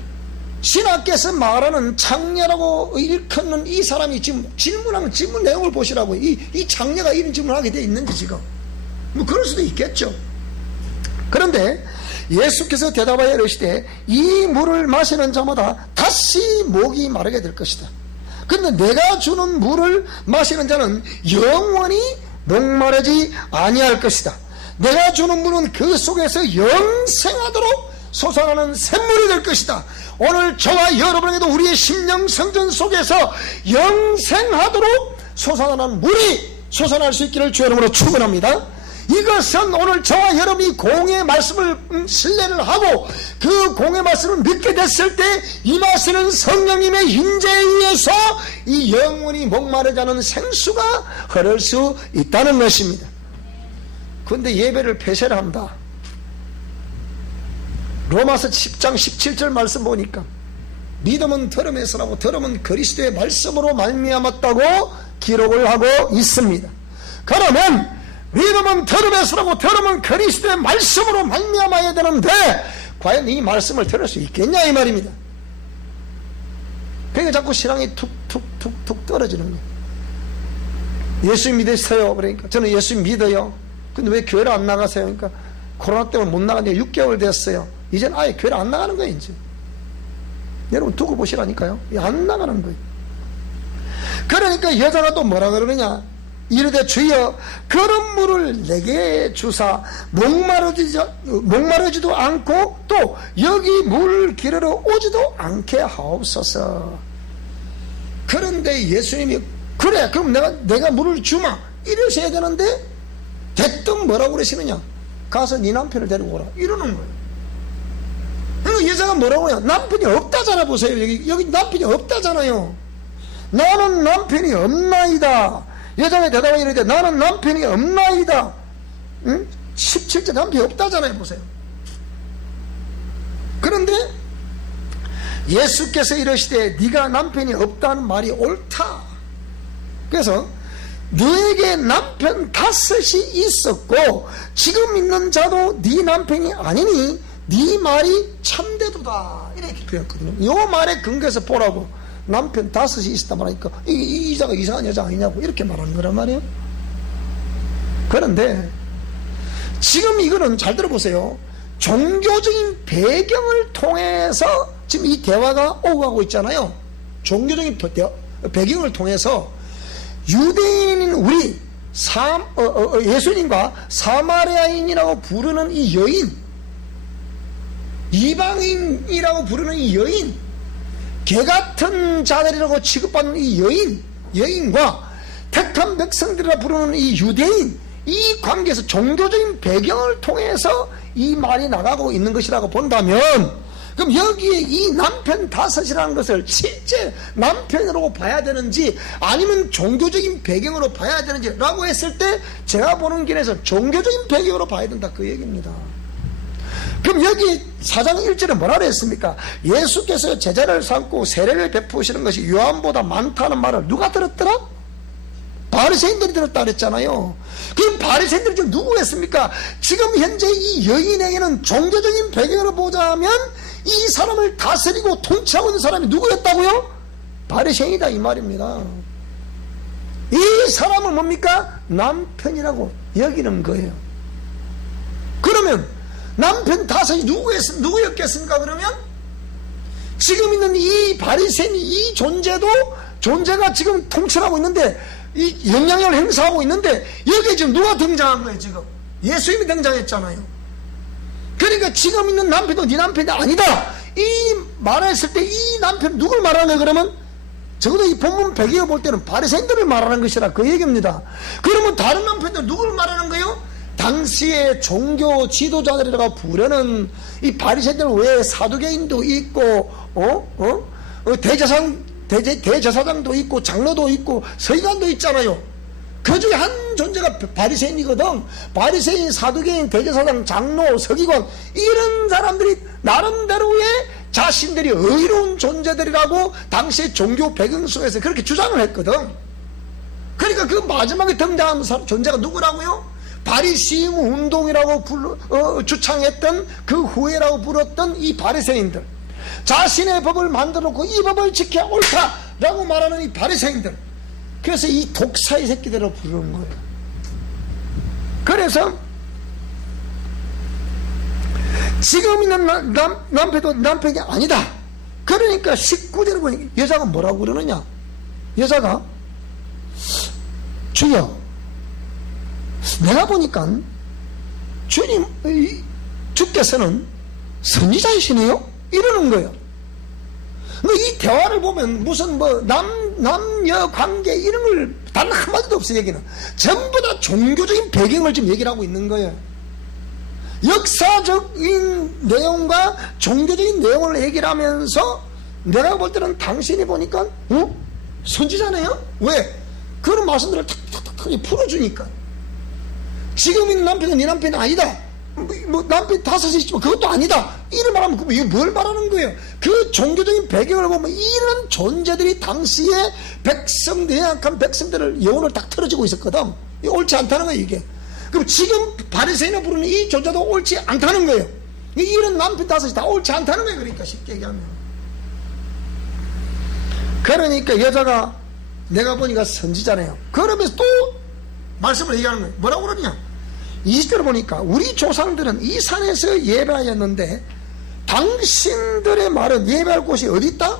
신하께서 말하는 창녀라고 일컫는 이 사람이 지금 질문하는 질문 내용을 보시라고. 이 창녀가 이런 질문을 하게 돼 있는지 지금 뭐 그럴 수도 있겠죠. 그런데 예수께서 대답하여 이르시되 이 물을 마시는 자마다 다시 목이 마르게 될 것이다. 그런데 내가 주는 물을 마시는 자는 영원히 목마르지 아니할 것이다. 내가 주는 물은 그 속에서 영생하도록 솟아나는 샘물이 될 것이다. 오늘 저와 여러분에게도 우리의 심령 성전 속에서 영생하도록 솟아나는 물이 솟아날 수 있기를 주의 이름으로 축원합니다. 이것은 오늘 저와 여러분이 공의 말씀을 신뢰를 하고 그 공의 말씀을 믿게 됐을 때 임하시는 성령님의 인재에 의해서 이 영원히 목마르지 않은 생수가 흐를 수 있다는 것입니다. 그런데 예배를 폐쇄를 한다. 로마서 10장 17절 말씀 보니까 믿음은 들음에서라고 들음은 그리스도의 말씀으로 말미암았다고 기록을 하고 있습니다. 그러면 믿음은 들음에서라고 들음은 그리스도의 말씀으로 말미암아야 되는데 과연 이 말씀을 들을 수 있겠냐 이 말입니다. 그러니까 자꾸 신앙이 툭툭툭툭 떨어지는 거예요. 예수 믿으세요. 그러니까 저는 예수 믿어요. 근데 왜 교회를 안 나가세요? 그러니까 코로나 때문에 못 나간 지 6개월 됐어요. 이제는 아예 교회를 안 나가는 거예요. 이제 여러분 두고 보시라니까요. 안 나가는 거예요. 그러니까 여자가 또 뭐라 그러느냐, 이르되 주여 그런 물을 내게 주사 목마르지도 않고 또 여기 물 기르러 오지도 않게 하옵소서. 그런데 예수님이 그래 그럼 내가 물을 주마 이러셔야 되는데 대뜸 뭐라고 그러시느냐, 가서 네 남편을 데리고 오라 이러는 거예요. 그리고 여자가 뭐라고 해요? 남편이 없다잖아. 보세요. 여기 남편이 없다잖아요. 나는 남편이 없나이다. 여자가 대답하여 이르되 나는 남편이 없나이다. 응? 17절 남편이 없다잖아요. 보세요. 그런데 예수께서 이르시되 네가 남편이 없다는 말이 옳다. 그래서 너에게 남편 5이 있었고 지금 있는 자도 네 남편이 아니니 네 말이 참되도다. 이렇게 표현했거든요. 이 말에 근거해서 보라고. 남편 5이 있었단 말이니까 이 여자가 이상한 여자 아니냐고 이렇게 말하는 거란 말이에요. 그런데 지금 이거는 잘 들어보세요. 종교적인 배경을 통해서 지금 이 대화가 오고 가고 있잖아요. 종교적인 배경을 통해서 유대인인 우리 예수님과 사마리아인이라고 부르는 이 여인, 이방인이라고 부르는 이 여인, 개같은 자들이라고 취급받는 이 여인과 택한 백성들이라 부르는 이 유대인, 이 관계에서 종교적인 배경을 통해서 이 말이 나가고 있는 것이라고 본다면, 그럼 여기에 이 남편 다섯이라는 것을 실제 남편으로 봐야 되는지 아니면 종교적인 배경으로 봐야 되는지 라고 했을 때 제가 보는 길에서 종교적인 배경으로 봐야 된다, 그 얘기입니다. 그럼 여기 4장 1절에 뭐라 그랬습니까? 예수께서 제자를 삼고 세례를 베푸시는 것이 요한보다 많다는 말을 누가 들었더라? 바리새인들이 들었다 그랬잖아요. 그럼 바리새인들이 지금 누구 했습니까? 지금 현재 이 여인에게는 종교적인 배경으로 보자면 이 사람을 다스리고 통치하고 있는 사람이 누구였다고요? 바리새인이다, 이 말입니다. 이 사람은 뭡니까? 남편이라고 여기는 거예요. 그러면 남편 다섯이 누구였겠습니까? 그러면 지금 있는 이 바리새인, 이 존재가 지금 통치하고 있는데, 이 영향력을 행사하고 있는데, 여기에 지금 누가 등장한 거예요? 지금 예수님이 등장했잖아요. 그러니까 지금 있는 남편도 네 남편이 아니다, 이 말했을 때 이 남편 누굴 말하는 거예요? 그러면 적어도 이 본문 배경을 볼 때는 바리새인들을 말하는 것이라 그 얘기입니다. 그러면 다른 남편들 누굴 말하는 거예요? 당시에 종교 지도자들이라고 부르는 이 바리새인들 외에 사두개인도 있고, 대제사장도 있고, 장로도 있고, 서기관도 있잖아요. 그 중에 한 존재가 바리새인이거든. 바리새인, 사두개인, 대제사장, 장로, 서기관, 이런 사람들이 나름대로의 자신들이 의로운 존재들이라고 당시의 종교 배경 속에서 그렇게 주장을 했거든. 그러니까 그 마지막에 등장한 존재가 누구라고요? 바리시움 운동이라고 주창했던 그 후예라고 불렀던 이 바리새인들, 자신의 법을 만들어 놓고 이 법을 지켜야 옳다라고 말하는 이 바리새인들, 그래서 이 독사의 새끼들을 부르는 거예요. 그래서 지금 있는 남편도 남편이 아니다. 그러니까 19절에 보니까 여자가 뭐라고 그러느냐? 여자가 주여, 내가 보니까 주님, 주께서는 선지자이시네요? 이러는 거예요. 이 대화를 보면 무슨 남녀 관계 이런 걸 단 한마디도 없어요. 얘기는 전부 다 종교적인 배경을 지금 얘기를 하고 있는 거예요. 역사적인 내용과 종교적인 내용을 얘기를 하면서 내가 볼 때는 당신이 보니까 선지자네요? 왜? 그런 말씀들을 탁탁탁 풀어주니까. 지금 있는 남편은 네 남편이 아니다, 남편 다섯이 있지만 그것도 아니다, 이를 말하면 이거 뭘 말하는 거예요? 그 종교적인 배경을 보면 이런 존재들이 당시에 연약한 백성들을 영혼을 딱 틀어지고 있었거든. 이게 옳지 않다는 거예요, 이게. 그럼 지금 바리새인을 부르는 이 존재도 옳지 않다는 거예요. 이런 남편 다섯이 다 옳지 않다는 거예요. 그러니까 쉽게 얘기하면. 그러니까 여자가 내가 보니까 선지자네요. 그러면서 또 말씀을 얘기하는 거예요. 뭐라고 그러냐? 20절을 보니까 우리 조상들은 이 산에서 예배하였는데 당신들의 말은 예배할 곳이 어디 있다?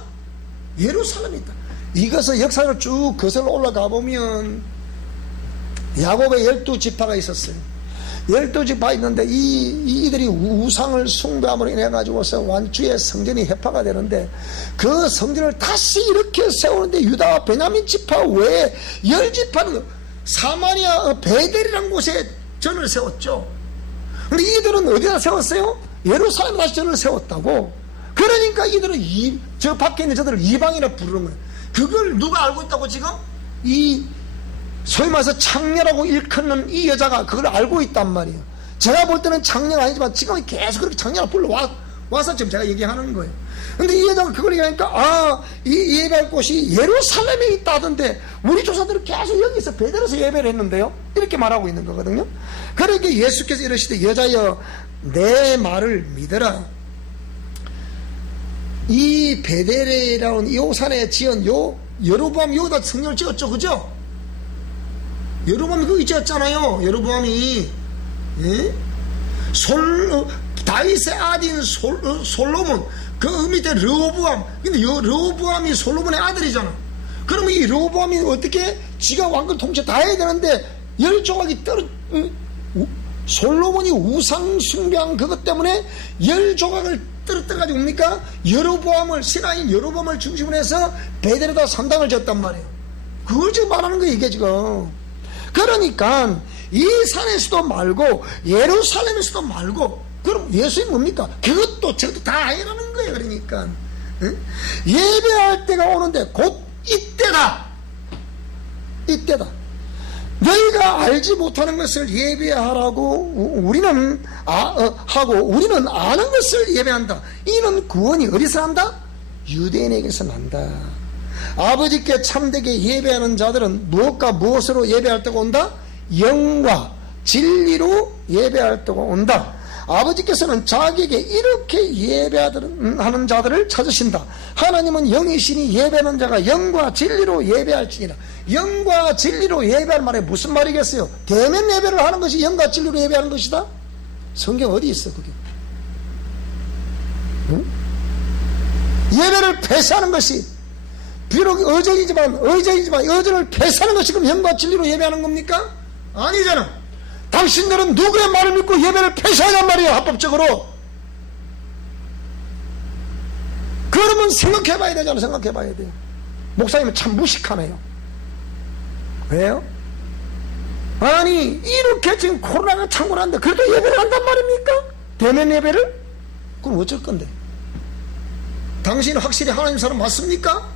예루살렘에 있다. 이것을 역사를 쭉 거슬러 올라가 보면 야곱의 12지파가 있었어요. 12지파 있는데 이들이 우상을 숭배함으로 인해 가지고서 완주의 성전이 해파가 되는데, 그 성전을 다시 이렇게 세우는데 유다와 베냐민 지파 외에 10지파는 사마리아 베델이라는 곳에 전을 세웠죠. 근데 이들은 어디다 세웠어요? 예루살렘에 다시 전을 세웠다고. 그러니까 이들은 저 밖에 있는 저들을 이방이라 부르는 거예요. 그걸 누가 알고 있다고? 지금 이 소위 말해서 창녀라고 일컫는 이 여자가 그걸 알고 있단 말이에요. 제가 볼 때는 창녀가 아니지만 지금 계속 그렇게 창녀가 불러와서 지금 제가 얘기하는 거예요. 근데 이 여자가 그걸 얘기하니까 이 예배할 곳이 예루살렘에 있다 하던데 우리 조사들은 계속 여기서 베델에서 예배를 했는데요, 이렇게 말하고 있는 거거든요. 그러니까 예수께서 이러시되 여자여 내 말을 믿어라. 이 베델이라는 이 산에 지은 여로보암 여기다 성전을 지었죠, 그죠? 여로보암이 거기 지었잖아요. 여로보암이, 예? 다윗의 아들인 솔로몬, 그 밑에 르호보암. 근데 르호보암이 솔로몬의 아들이잖아. 그러면 이 르호보암이 어떻게 지가 왕권 통치 다 해야 되는데 10조각이 솔로몬이 우상 숭배한 그것 때문에 10조각을 떨어뜨려가지고 뭡니까? 여로보암을, 신하인 여로보암을 중심으로 해서 베델에다 산당을 지었단 말이에요. 그걸 지금 말하는 거예요, 이게 지금. 그러니까 이 산에서도 말고 예루살렘에서도 말고, 그럼 예수님 뭡니까? 그것도 저것도 다 아니라는 거예요. 그러니까 응? 예배할 때가 오는데 곧 이때다. 이때다. 너희가 알지 못하는 것을 예배하라고 우리는 하고 우리는 아는 것을 예배한다. 이는 구원이 어디서 난다? 유대인에게서 난다. 아버지께 참되게 예배하는 자들은 무엇과 무엇으로 예배할 때가 온다? 영과 진리로 예배할 때가 온다. 아버지께서는 자기에게 이렇게 예배하는 자들을 찾으신다. 하나님은 영이시니 예배하는 자가 영과 진리로 예배할지니라. 영과 진리로 예배할 말에 무슨 말이겠어요? 대면 예배를 하는 것이 영과 진리로 예배하는 것이다? 성경 어디 있어 그게? 응? 예배를 폐쇄하는 것이 비록 의전이지만 의전을 폐쇄하는 것이 그럼 영과 진리로 예배하는 겁니까? 아니잖아. 당신들은 누구의 말을 믿고 예배를 폐쇄하냔 말이에요, 합법적으로. 그러면 생각해봐야 되잖아. 생각해봐야 돼요. 목사님은 참 무식하네요. 왜요? 아니 이렇게 지금 코로나가 창궐한데 그래도 예배를 한단 말입니까? 대면 예배를? 그럼 어쩔 건데? 당신은 확실히 하나님 사람 맞습니까?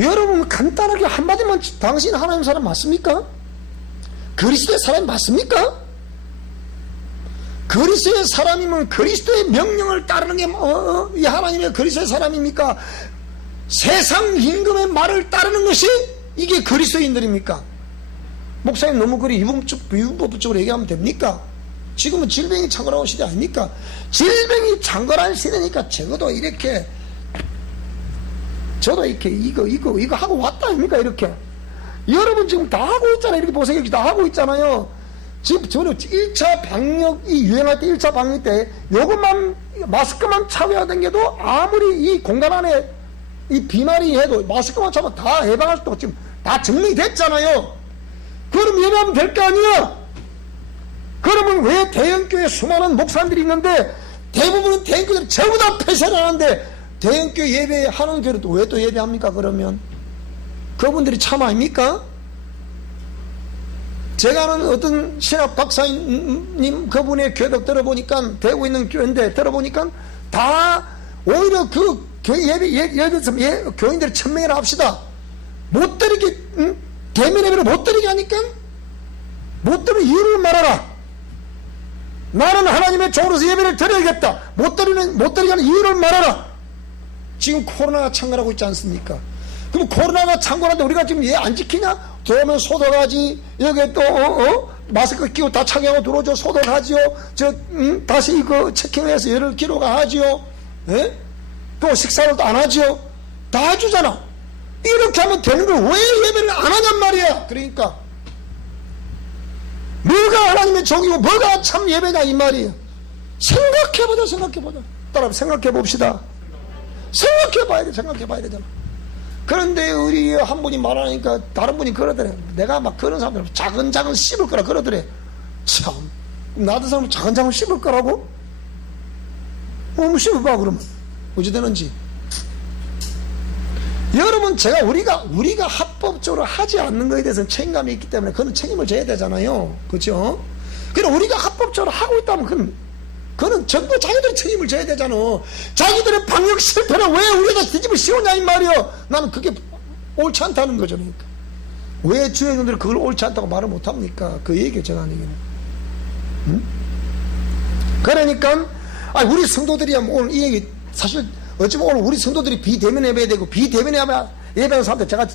여러분 간단하게 한마디만, 당신 하나님 사람 맞습니까? 그리스도의 사람이 맞습니까? 그리스도의 사람이면 그리스도의 명령을 따르는 게 이 하나님의 그리스도의 사람입니까? 세상 임금의 말을 따르는 것이 이게 그리스도인들입니까? 목사님 너무 그리 유분법적으로 얘기하면 됩니까? 지금은 질병이 창궐하는 시대 아닙니까? 질병이 창궐할 시대니까 적어도 이렇게 저도 이렇게 이거 하고 왔다 아닙니까? 이렇게 여러분 지금 다 하고 있잖아요. 이렇게 보세요. 이렇게 다 하고 있잖아요. 지금 저는 1차 방역이 유행할 때 1차 방역 때 요것만 마스크만 차고 다녀도 아무리 이 공간 안에 이 비말이 해도 마스크만 차면 다 예방할 수 있고 지금 다 증명이 됐잖아요. 그럼 예방하면 될 거 아니야? 그러면 왜 대형교회 수많은 목사님들이 있는데 대부분은 대형교회들이 전부 다 폐쇄를 하는데 대형교회 예배하는 교회도 왜 또 예배합니까? 그러면 그분들이 참 아닙니까? 제가 아는 어떤 신학 박사님 그분의 교회도 들어보니까 되고 있는 교회인데 들어보니까 다 오히려 그 교회 예를 들어서 교인들이 1000명이나 합시다. 못 드리게 대면 예배를 못 드리게 하니까 못 드리는 이유를 말하라. 나는 하나님의 종으로서 예배를 드려야겠다. 못 드리게 하는 이유를 말하라. 지금 코로나가 창궐하고 있지 않습니까? 그럼 코로나가 창궐하는데 우리가 지금 얘 안 지키냐? 들어오면 소독하지, 여기 또 마스크 끼고 다 착용하고 들어오죠. 소독하지요. 다시 이거 체킹해서 열을 기록가 하지요. 예? 또 식사를 또 안 하지요. 다 해주잖아. 이렇게 하면 되는 걸 왜 예배를 안 하냔 말이야. 그러니까 뭐가 하나님의 종이고 뭐가 참 예배냐 이 말이에요. 생각해보자. 따라 생각해봅시다. 생각해봐야 되잖아. 그런데 우리 한 분이 말하니까 다른 분이 그러더래. 내가 막 그런 사람들 작은 씹을 거라 그러더래. 참, 나도 사람은 작은 씹을 거라고? 뭐 씹어봐 그러면 어찌 되는지. 여러분 제가 우리가 합법적으로 하지 않는 것에 대해서는 책임감이 있기 때문에 그건 책임을 져야 되잖아요. 그렇죠? 그럼 우리가 합법적으로 하고 있다면 그거는 전부 자기들이 책임을 져야 되잖아. 자기들의 방역 실패를 왜 우리가 뒤집어 씌우냐 이 말이요. 나는 그게 옳지 않다는 거죠. 그러니까 왜 주행들이 그걸 옳지 않다고 말을 못합니까? 그 얘기예요. 제가 하는 얘기는. 응? 그러니까 우리 성도들이야 오늘 이 얘기 사실 어쩌면 오늘 우리 성도들이 비대면 예배해야 되고 비대면 예배하는 사람들 제가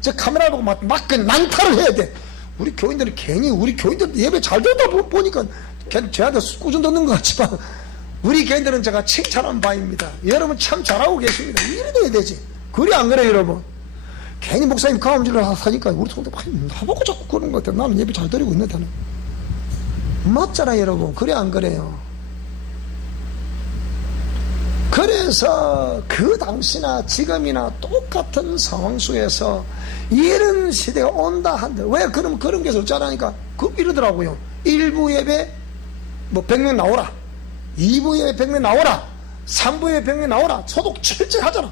저 카메라 보고 막 난타를 해야 돼. 우리 교인들이 괜히 우리 교인들 예배 잘 되다 보니까 저한테 꾸준 듣는 것 같지만 우리 교인들은 제가 칭찬한 바입니다. 여러분 참 잘하고 계십니다. 이래 돼야 되지. 그래 안 그래 여러분? 괜히 목사님 가음질을 하니까 우리 성도 나보고 자꾸 그러는 것 같아. 나는 예배 잘 드리고 있는데 맞잖아 여러분. 그래 안 그래요? 그래서 그 당시나 지금이나 똑같은 상황 속에서 이런 시대가 온다 한들 왜 그런 게 없잖아니까 이러더라고요. 1부 예배 100명 나오라, 2부 예배 100명 나오라, 3부 예배 100명 나오라. 소독 철저히 하잖아.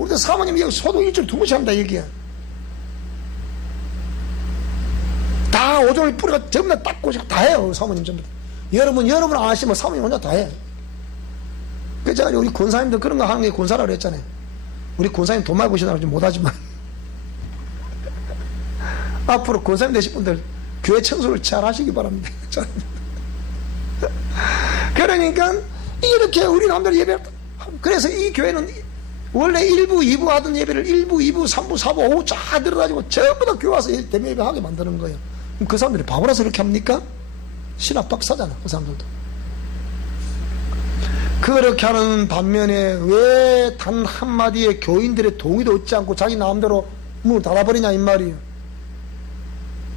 우리도 사모님 여기 소독 일주일 2번씩 합니다, 여기에. 다 오종일 뿌리가 전부 다 닦고 다 해요, 사모님 전부 다. 여러분 안 하시면 사모님 혼자 다 해. 그래서 우리 권사님들 그런 거 하는 게 권사라고 그랬잖아요. 우리 권사님 돈 많이 버시다가 못하지만. 앞으로 권사님 되실 분들 교회 청소를 잘 하시기 바랍니다. 그러니까 이렇게 우리 남들 예배를, 그래서 이 교회는 원래 1부, 2부 하던 예배를 1부, 2부, 3부, 4부, 5부 쫙 들어가지고 전부 다 교회 와서 대면 예배 하게 만드는 거예요. 그럼 그 사람들이 바보라서 그렇게 합니까? 신학 박사잖아, 그 사람들도. 그렇게 하는 반면에 왜 단 한마디에 교인들의 동의도 얻지 않고 자기 마음대로 문을 닫아버리냐 이 말이에요.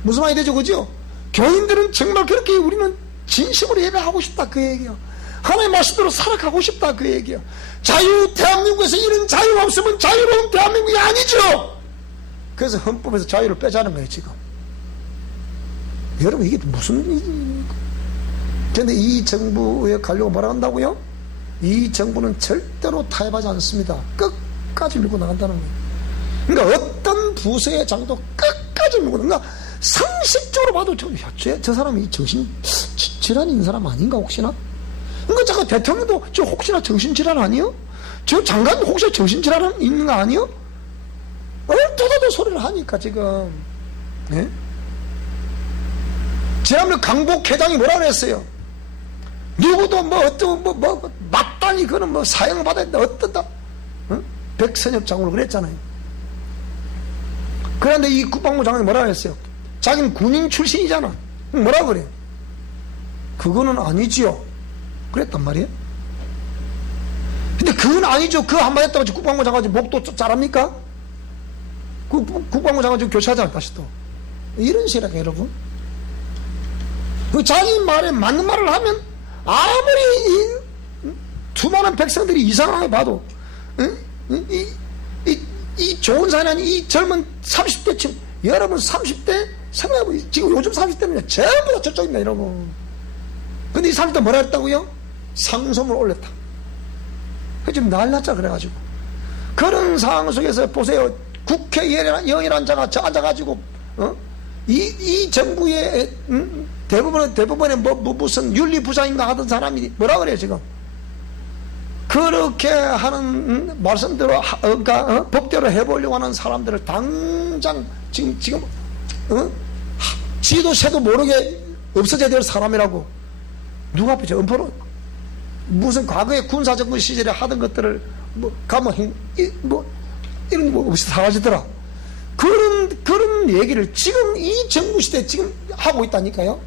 무슨 말이 되죠, 그죠? 교인들은 정말 그렇게 우리는 진심으로 예배하고 싶다 그 얘기요. 하나님의 말씀대로 살아가고 싶다 그 얘기요. 대한민국에서 이런 자유가 없으면 자유로운 대한민국이 아니죠. 그래서 헌법에서 자유를 빼자는 거예요 지금. 여러분 이게 무슨 일입니까? 그런데 이 정부에 가려고 뭐라 한다고요? 이 정부는 절대로 타협하지 않습니다. 끝까지 밀고 나간다는 거예요. 그러니까 어떤 부서의 장도 끝까지 밀고 나간다. 그러니까 상식적으로 봐도 저 사람이 정신질환 있는 사람 아닌가 혹시나? 그러니까 잠깐 대통령도 저 혹시나 정신질환 아니요? 저 장관도 혹시 정신질환 있는 거 아니요? 얼토다도 소리를 하니까 지금. 네? 지난번에 강복 회장이 뭐라 그랬어요? 누구도 마땅히 그는 사형받아야 된다, 어떤다? 백선엽 장군을 그랬잖아요. 그런데 이 국방부 장관이 뭐라 그랬어요? 자기는 군인 출신이잖아. 뭐라 그래요? 그거는 아니지요. 그랬단 말이에요. 근데 그건 아니죠. 그 한마디 했다고 국방부 장관이 목도 잘합니까? 국방부 장관 지금 교체하잖아, 다시 또. 이런 식이라고, 여러분. 그 자기 말에 맞는 말을 하면 아무리 수많은 백성들이 이상하게 봐도 이 좋은 사람이 이 젊은 30대쯤 여러분 30대 생각해보세요. 지금 요즘 30대는 전부 다 저쪽입니다, 여러분. 근데 이 30대 뭐라 했다고요? 상소문을 올렸다. 지금 난리났자 그래가지고. 그런 상황 속에서 보세요. 국회의원이라는 자가 앉아가지고 이 정부의 대부분의 무슨 윤리부장인가 하던 사람이 뭐라 그래요 지금? 그렇게 하는 말씀대로 그러니까 법대로 해보려고 하는 사람들을 당장 지금 지도 새도 모르게 없어져야 될 사람이라고 누가 앞에 엄포로 무슨 과거에 군사정권 시절에 하던 것들을 가면 이런 거 없이 사라지더라. 그런 얘기를 지금 이 정부 시대에 지금 하고 있다니까요.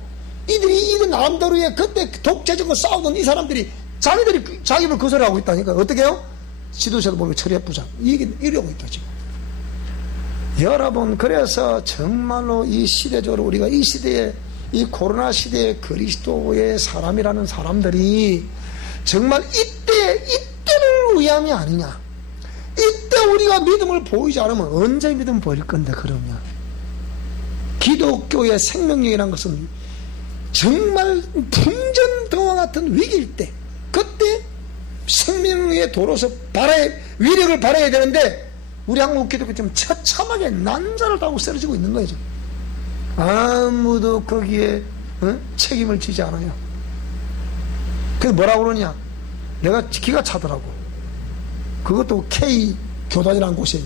이들 나름대로의 그때 독재정권 싸우던 이 사람들이 자기를 그 소리 하고 있다니까요. 어떻게 해요? 지도자도 보면 철회부장 이러고 있다 지금. 여러분, 그래서 정말로 이 시대적으로 우리가 이 시대에 이 코로나 시대에 그리스도의 사람이라는 사람들이 정말 이때를 위함이 아니냐. 이때 우리가 믿음을 보이지 않으면 언제 믿음 보일 건데, 그러면. 기독교의 생명력이라는 것은 정말 풍전등화 같은 위기일 때, 그때 생명의 도로서 위력을 발휘해야 되는데, 우리 한국 기독교 지금 처참하게 난자를 타고 쓰러지고 있는 거예요. 아무도 거기에 책임을 지지 않아요. 그래서 뭐라고 그러냐? 내가 기가 차더라고. 그것도 K교단이라는 곳에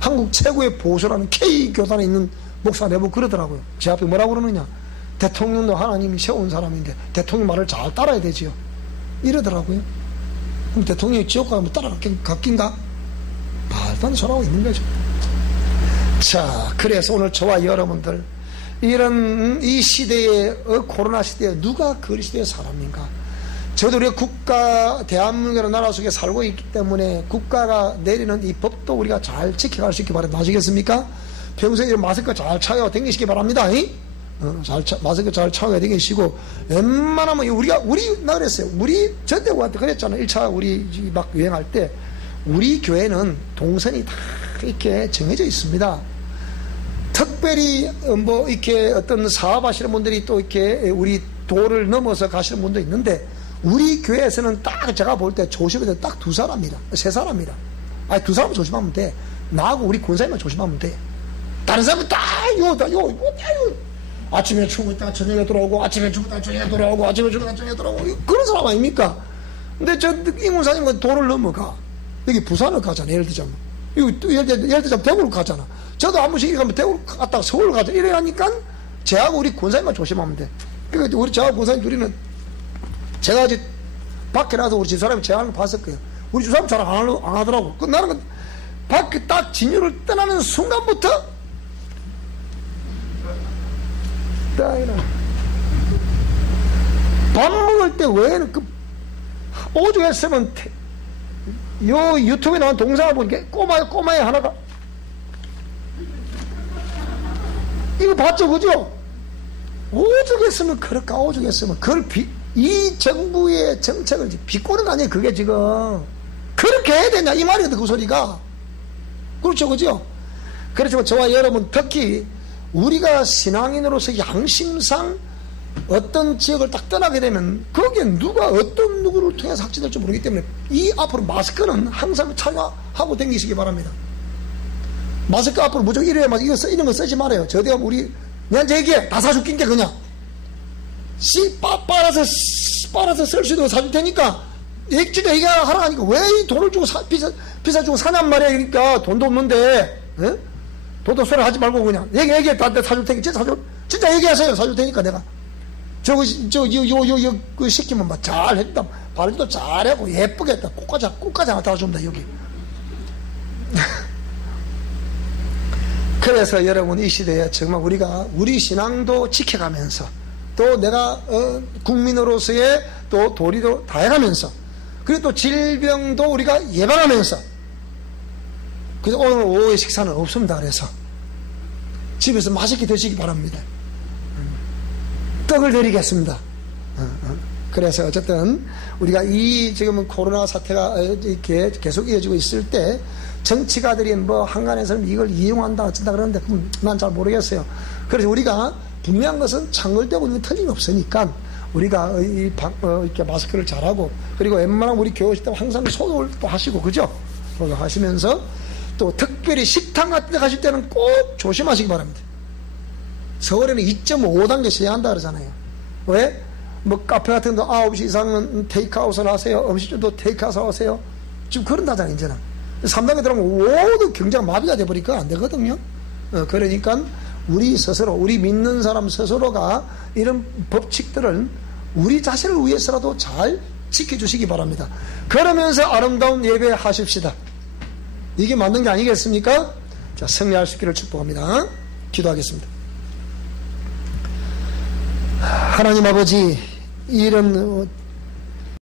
한국 최고의 보수라는 K교단에 있는 목사가 내보고 그러더라고요. 제 앞에 뭐라고 그러느냐? 대통령도 하나님이 세운 사람인데 대통령 말을 잘 따라야 되지요. 이러더라고요. 그럼 대통령이 지옥 가면 따라갔긴가? 말도 안 소리하고 있는 거죠. 자, 그래서 오늘 저와 여러분들 이런 이 시대에 코로나 시대에 누가 그리스도의 사람인가? 저도 우리 국가 대한민국이라는 나라 속에 살고 있기 때문에 국가가 내리는 이 법도 우리가 잘 지켜갈 수 있기 바랍니다. 아시겠습니까? 평소에 마스크 잘 차고 다니시기 바랍니다. 마스크 잘 차고 다니시고 웬만하면 나 그랬어요. 우리 전대구한테 그랬잖아요. 1차 우리 막 유행할 때 우리 교회는 동선이 다 이렇게 정해져 있습니다. 특별히 이렇게 어떤 사업하시는 분들이 또 이렇게 우리 도를 넘어서 가시는 분도 있는데 우리 교회에서는 딱 제가 볼 때 조심해서 딱 2사람이다. 3사람이다. 아니, 두 사람은 조심하면 돼. 나하고 우리 권사님만 조심하면 돼. 다른 사람은 다 아침에 출근했다가 저녁에 돌아오고, 아침에 출근했다가 저녁에 돌아오고, 아침에 출근했다가 저녁에 돌아오고, 그런 사람 아닙니까? 근데 저 이문사님은 도를 넘어가. 여기 부산을 가잖아, 예를 들자면. 예를 들자면 대구를 가잖아. 저도 한 번씩 가면 대구를 갔다가 서울을 가잖아. 이래 하니까 저하고 우리 권사님만 조심하면 돼. 그러니까 우리 저하고 권사님 둘이는 제가 아직 밖에 나서 우리 집사람이 제안을 봤을 거예요. 우리 집사람 잘 안 하더라고. 나는 밖에 딱 진유를 떠나는 순간부터 밥 먹을 때 외에는 오죽 했으면 요 유튜브에 나온 동상을 보니까 꼬마에 하나가 이거 봤죠, 그죠? 오죽 했으면 그럴까, 오죽 했으면 그걸 이 정부의 정책을 비꼬는 거 아니에요, 그게 지금. 그렇게 해야 되냐 이 말이거든, 그 소리가. 그렇죠, 그죠? 그렇지만 저와 여러분, 특히 우리가 신앙인으로서 양심상 어떤 지역을 딱 떠나게 되면 거기에 누가 어떤 누구를 통해서 확진될지 모르기 때문에 이 앞으로 마스크는 항상 착용하고 다니시기 바랍니다. 마스크 앞으로 무조건 이래야 이런 거 쓰지 말아요. 저대가 우리 내한테 얘기해. 다 사줄 낀게 그냥 빨아서 쓸 수 있는 거 사줄 테니까 진짜 얘기하라 하니까 왜 이 돈을 주고 비싸 주고 사냔 말이야. 그러니까 돈도 없는데, 에? 돈도 소리 하지 말고 그냥 얘기해. 다 사줄 테니까 진짜 얘기하세요. 사줄 테니까 내가 그 시키면 막 잘 했다. 발음도 잘하고 예쁘게 했다. 꽃까지 하나 따준다 여기. 그래서 여러분, 이 시대에 정말 우리가 우리 신앙도 지켜가면서 또 내가 국민으로서의 또 도리도 다해가면서 그리고 또 질병도 우리가 예방하면서, 그래서 오늘 오후에 식사는 없습니다. 그래서 집에서 맛있게 드시기 바랍니다. 떡을 드리겠습니다. 그래서 어쨌든 우리가 이 지금 코로나 사태가 이렇게 계속 이어지고 있을 때 정치가들이 뭐 한간에서는 이걸 이용한다 어쩐다 그러는데 난 잘 모르겠어요. 그래서 우리가 분명한 것은 창궐되고 있는 틀림없으니까 우리가 이렇게 마스크를 잘하고, 그리고 웬만하면 우리 교회식 때 항상 소독을 또 하시고, 그죠? 소독하시면서 또 특별히 식당 같은 데 가실 때는 꼭 조심하시기 바랍니다. 서울에는 2.5단계 시행한다 그러잖아요. 왜? 뭐 카페 같은 데 9시 이상은 테이크아웃을 하세요. 음식점도 테이크아웃 하세요. 지금 그런다잖아요, 이제는. 3단계 들어가면 모두 경제가 마비가 돼버리니까 안 되거든요. 그러니까 우리 스스로, 우리 믿는 사람 스스로가 이런 법칙들을 우리 자신을 위해서라도 잘 지켜주시기 바랍니다. 그러면서 아름다운 예배 하십시다. 이게 맞는 게 아니겠습니까? 자, 승리할 수 있기를 축복합니다. 기도하겠습니다. 하나님 아버지, 이런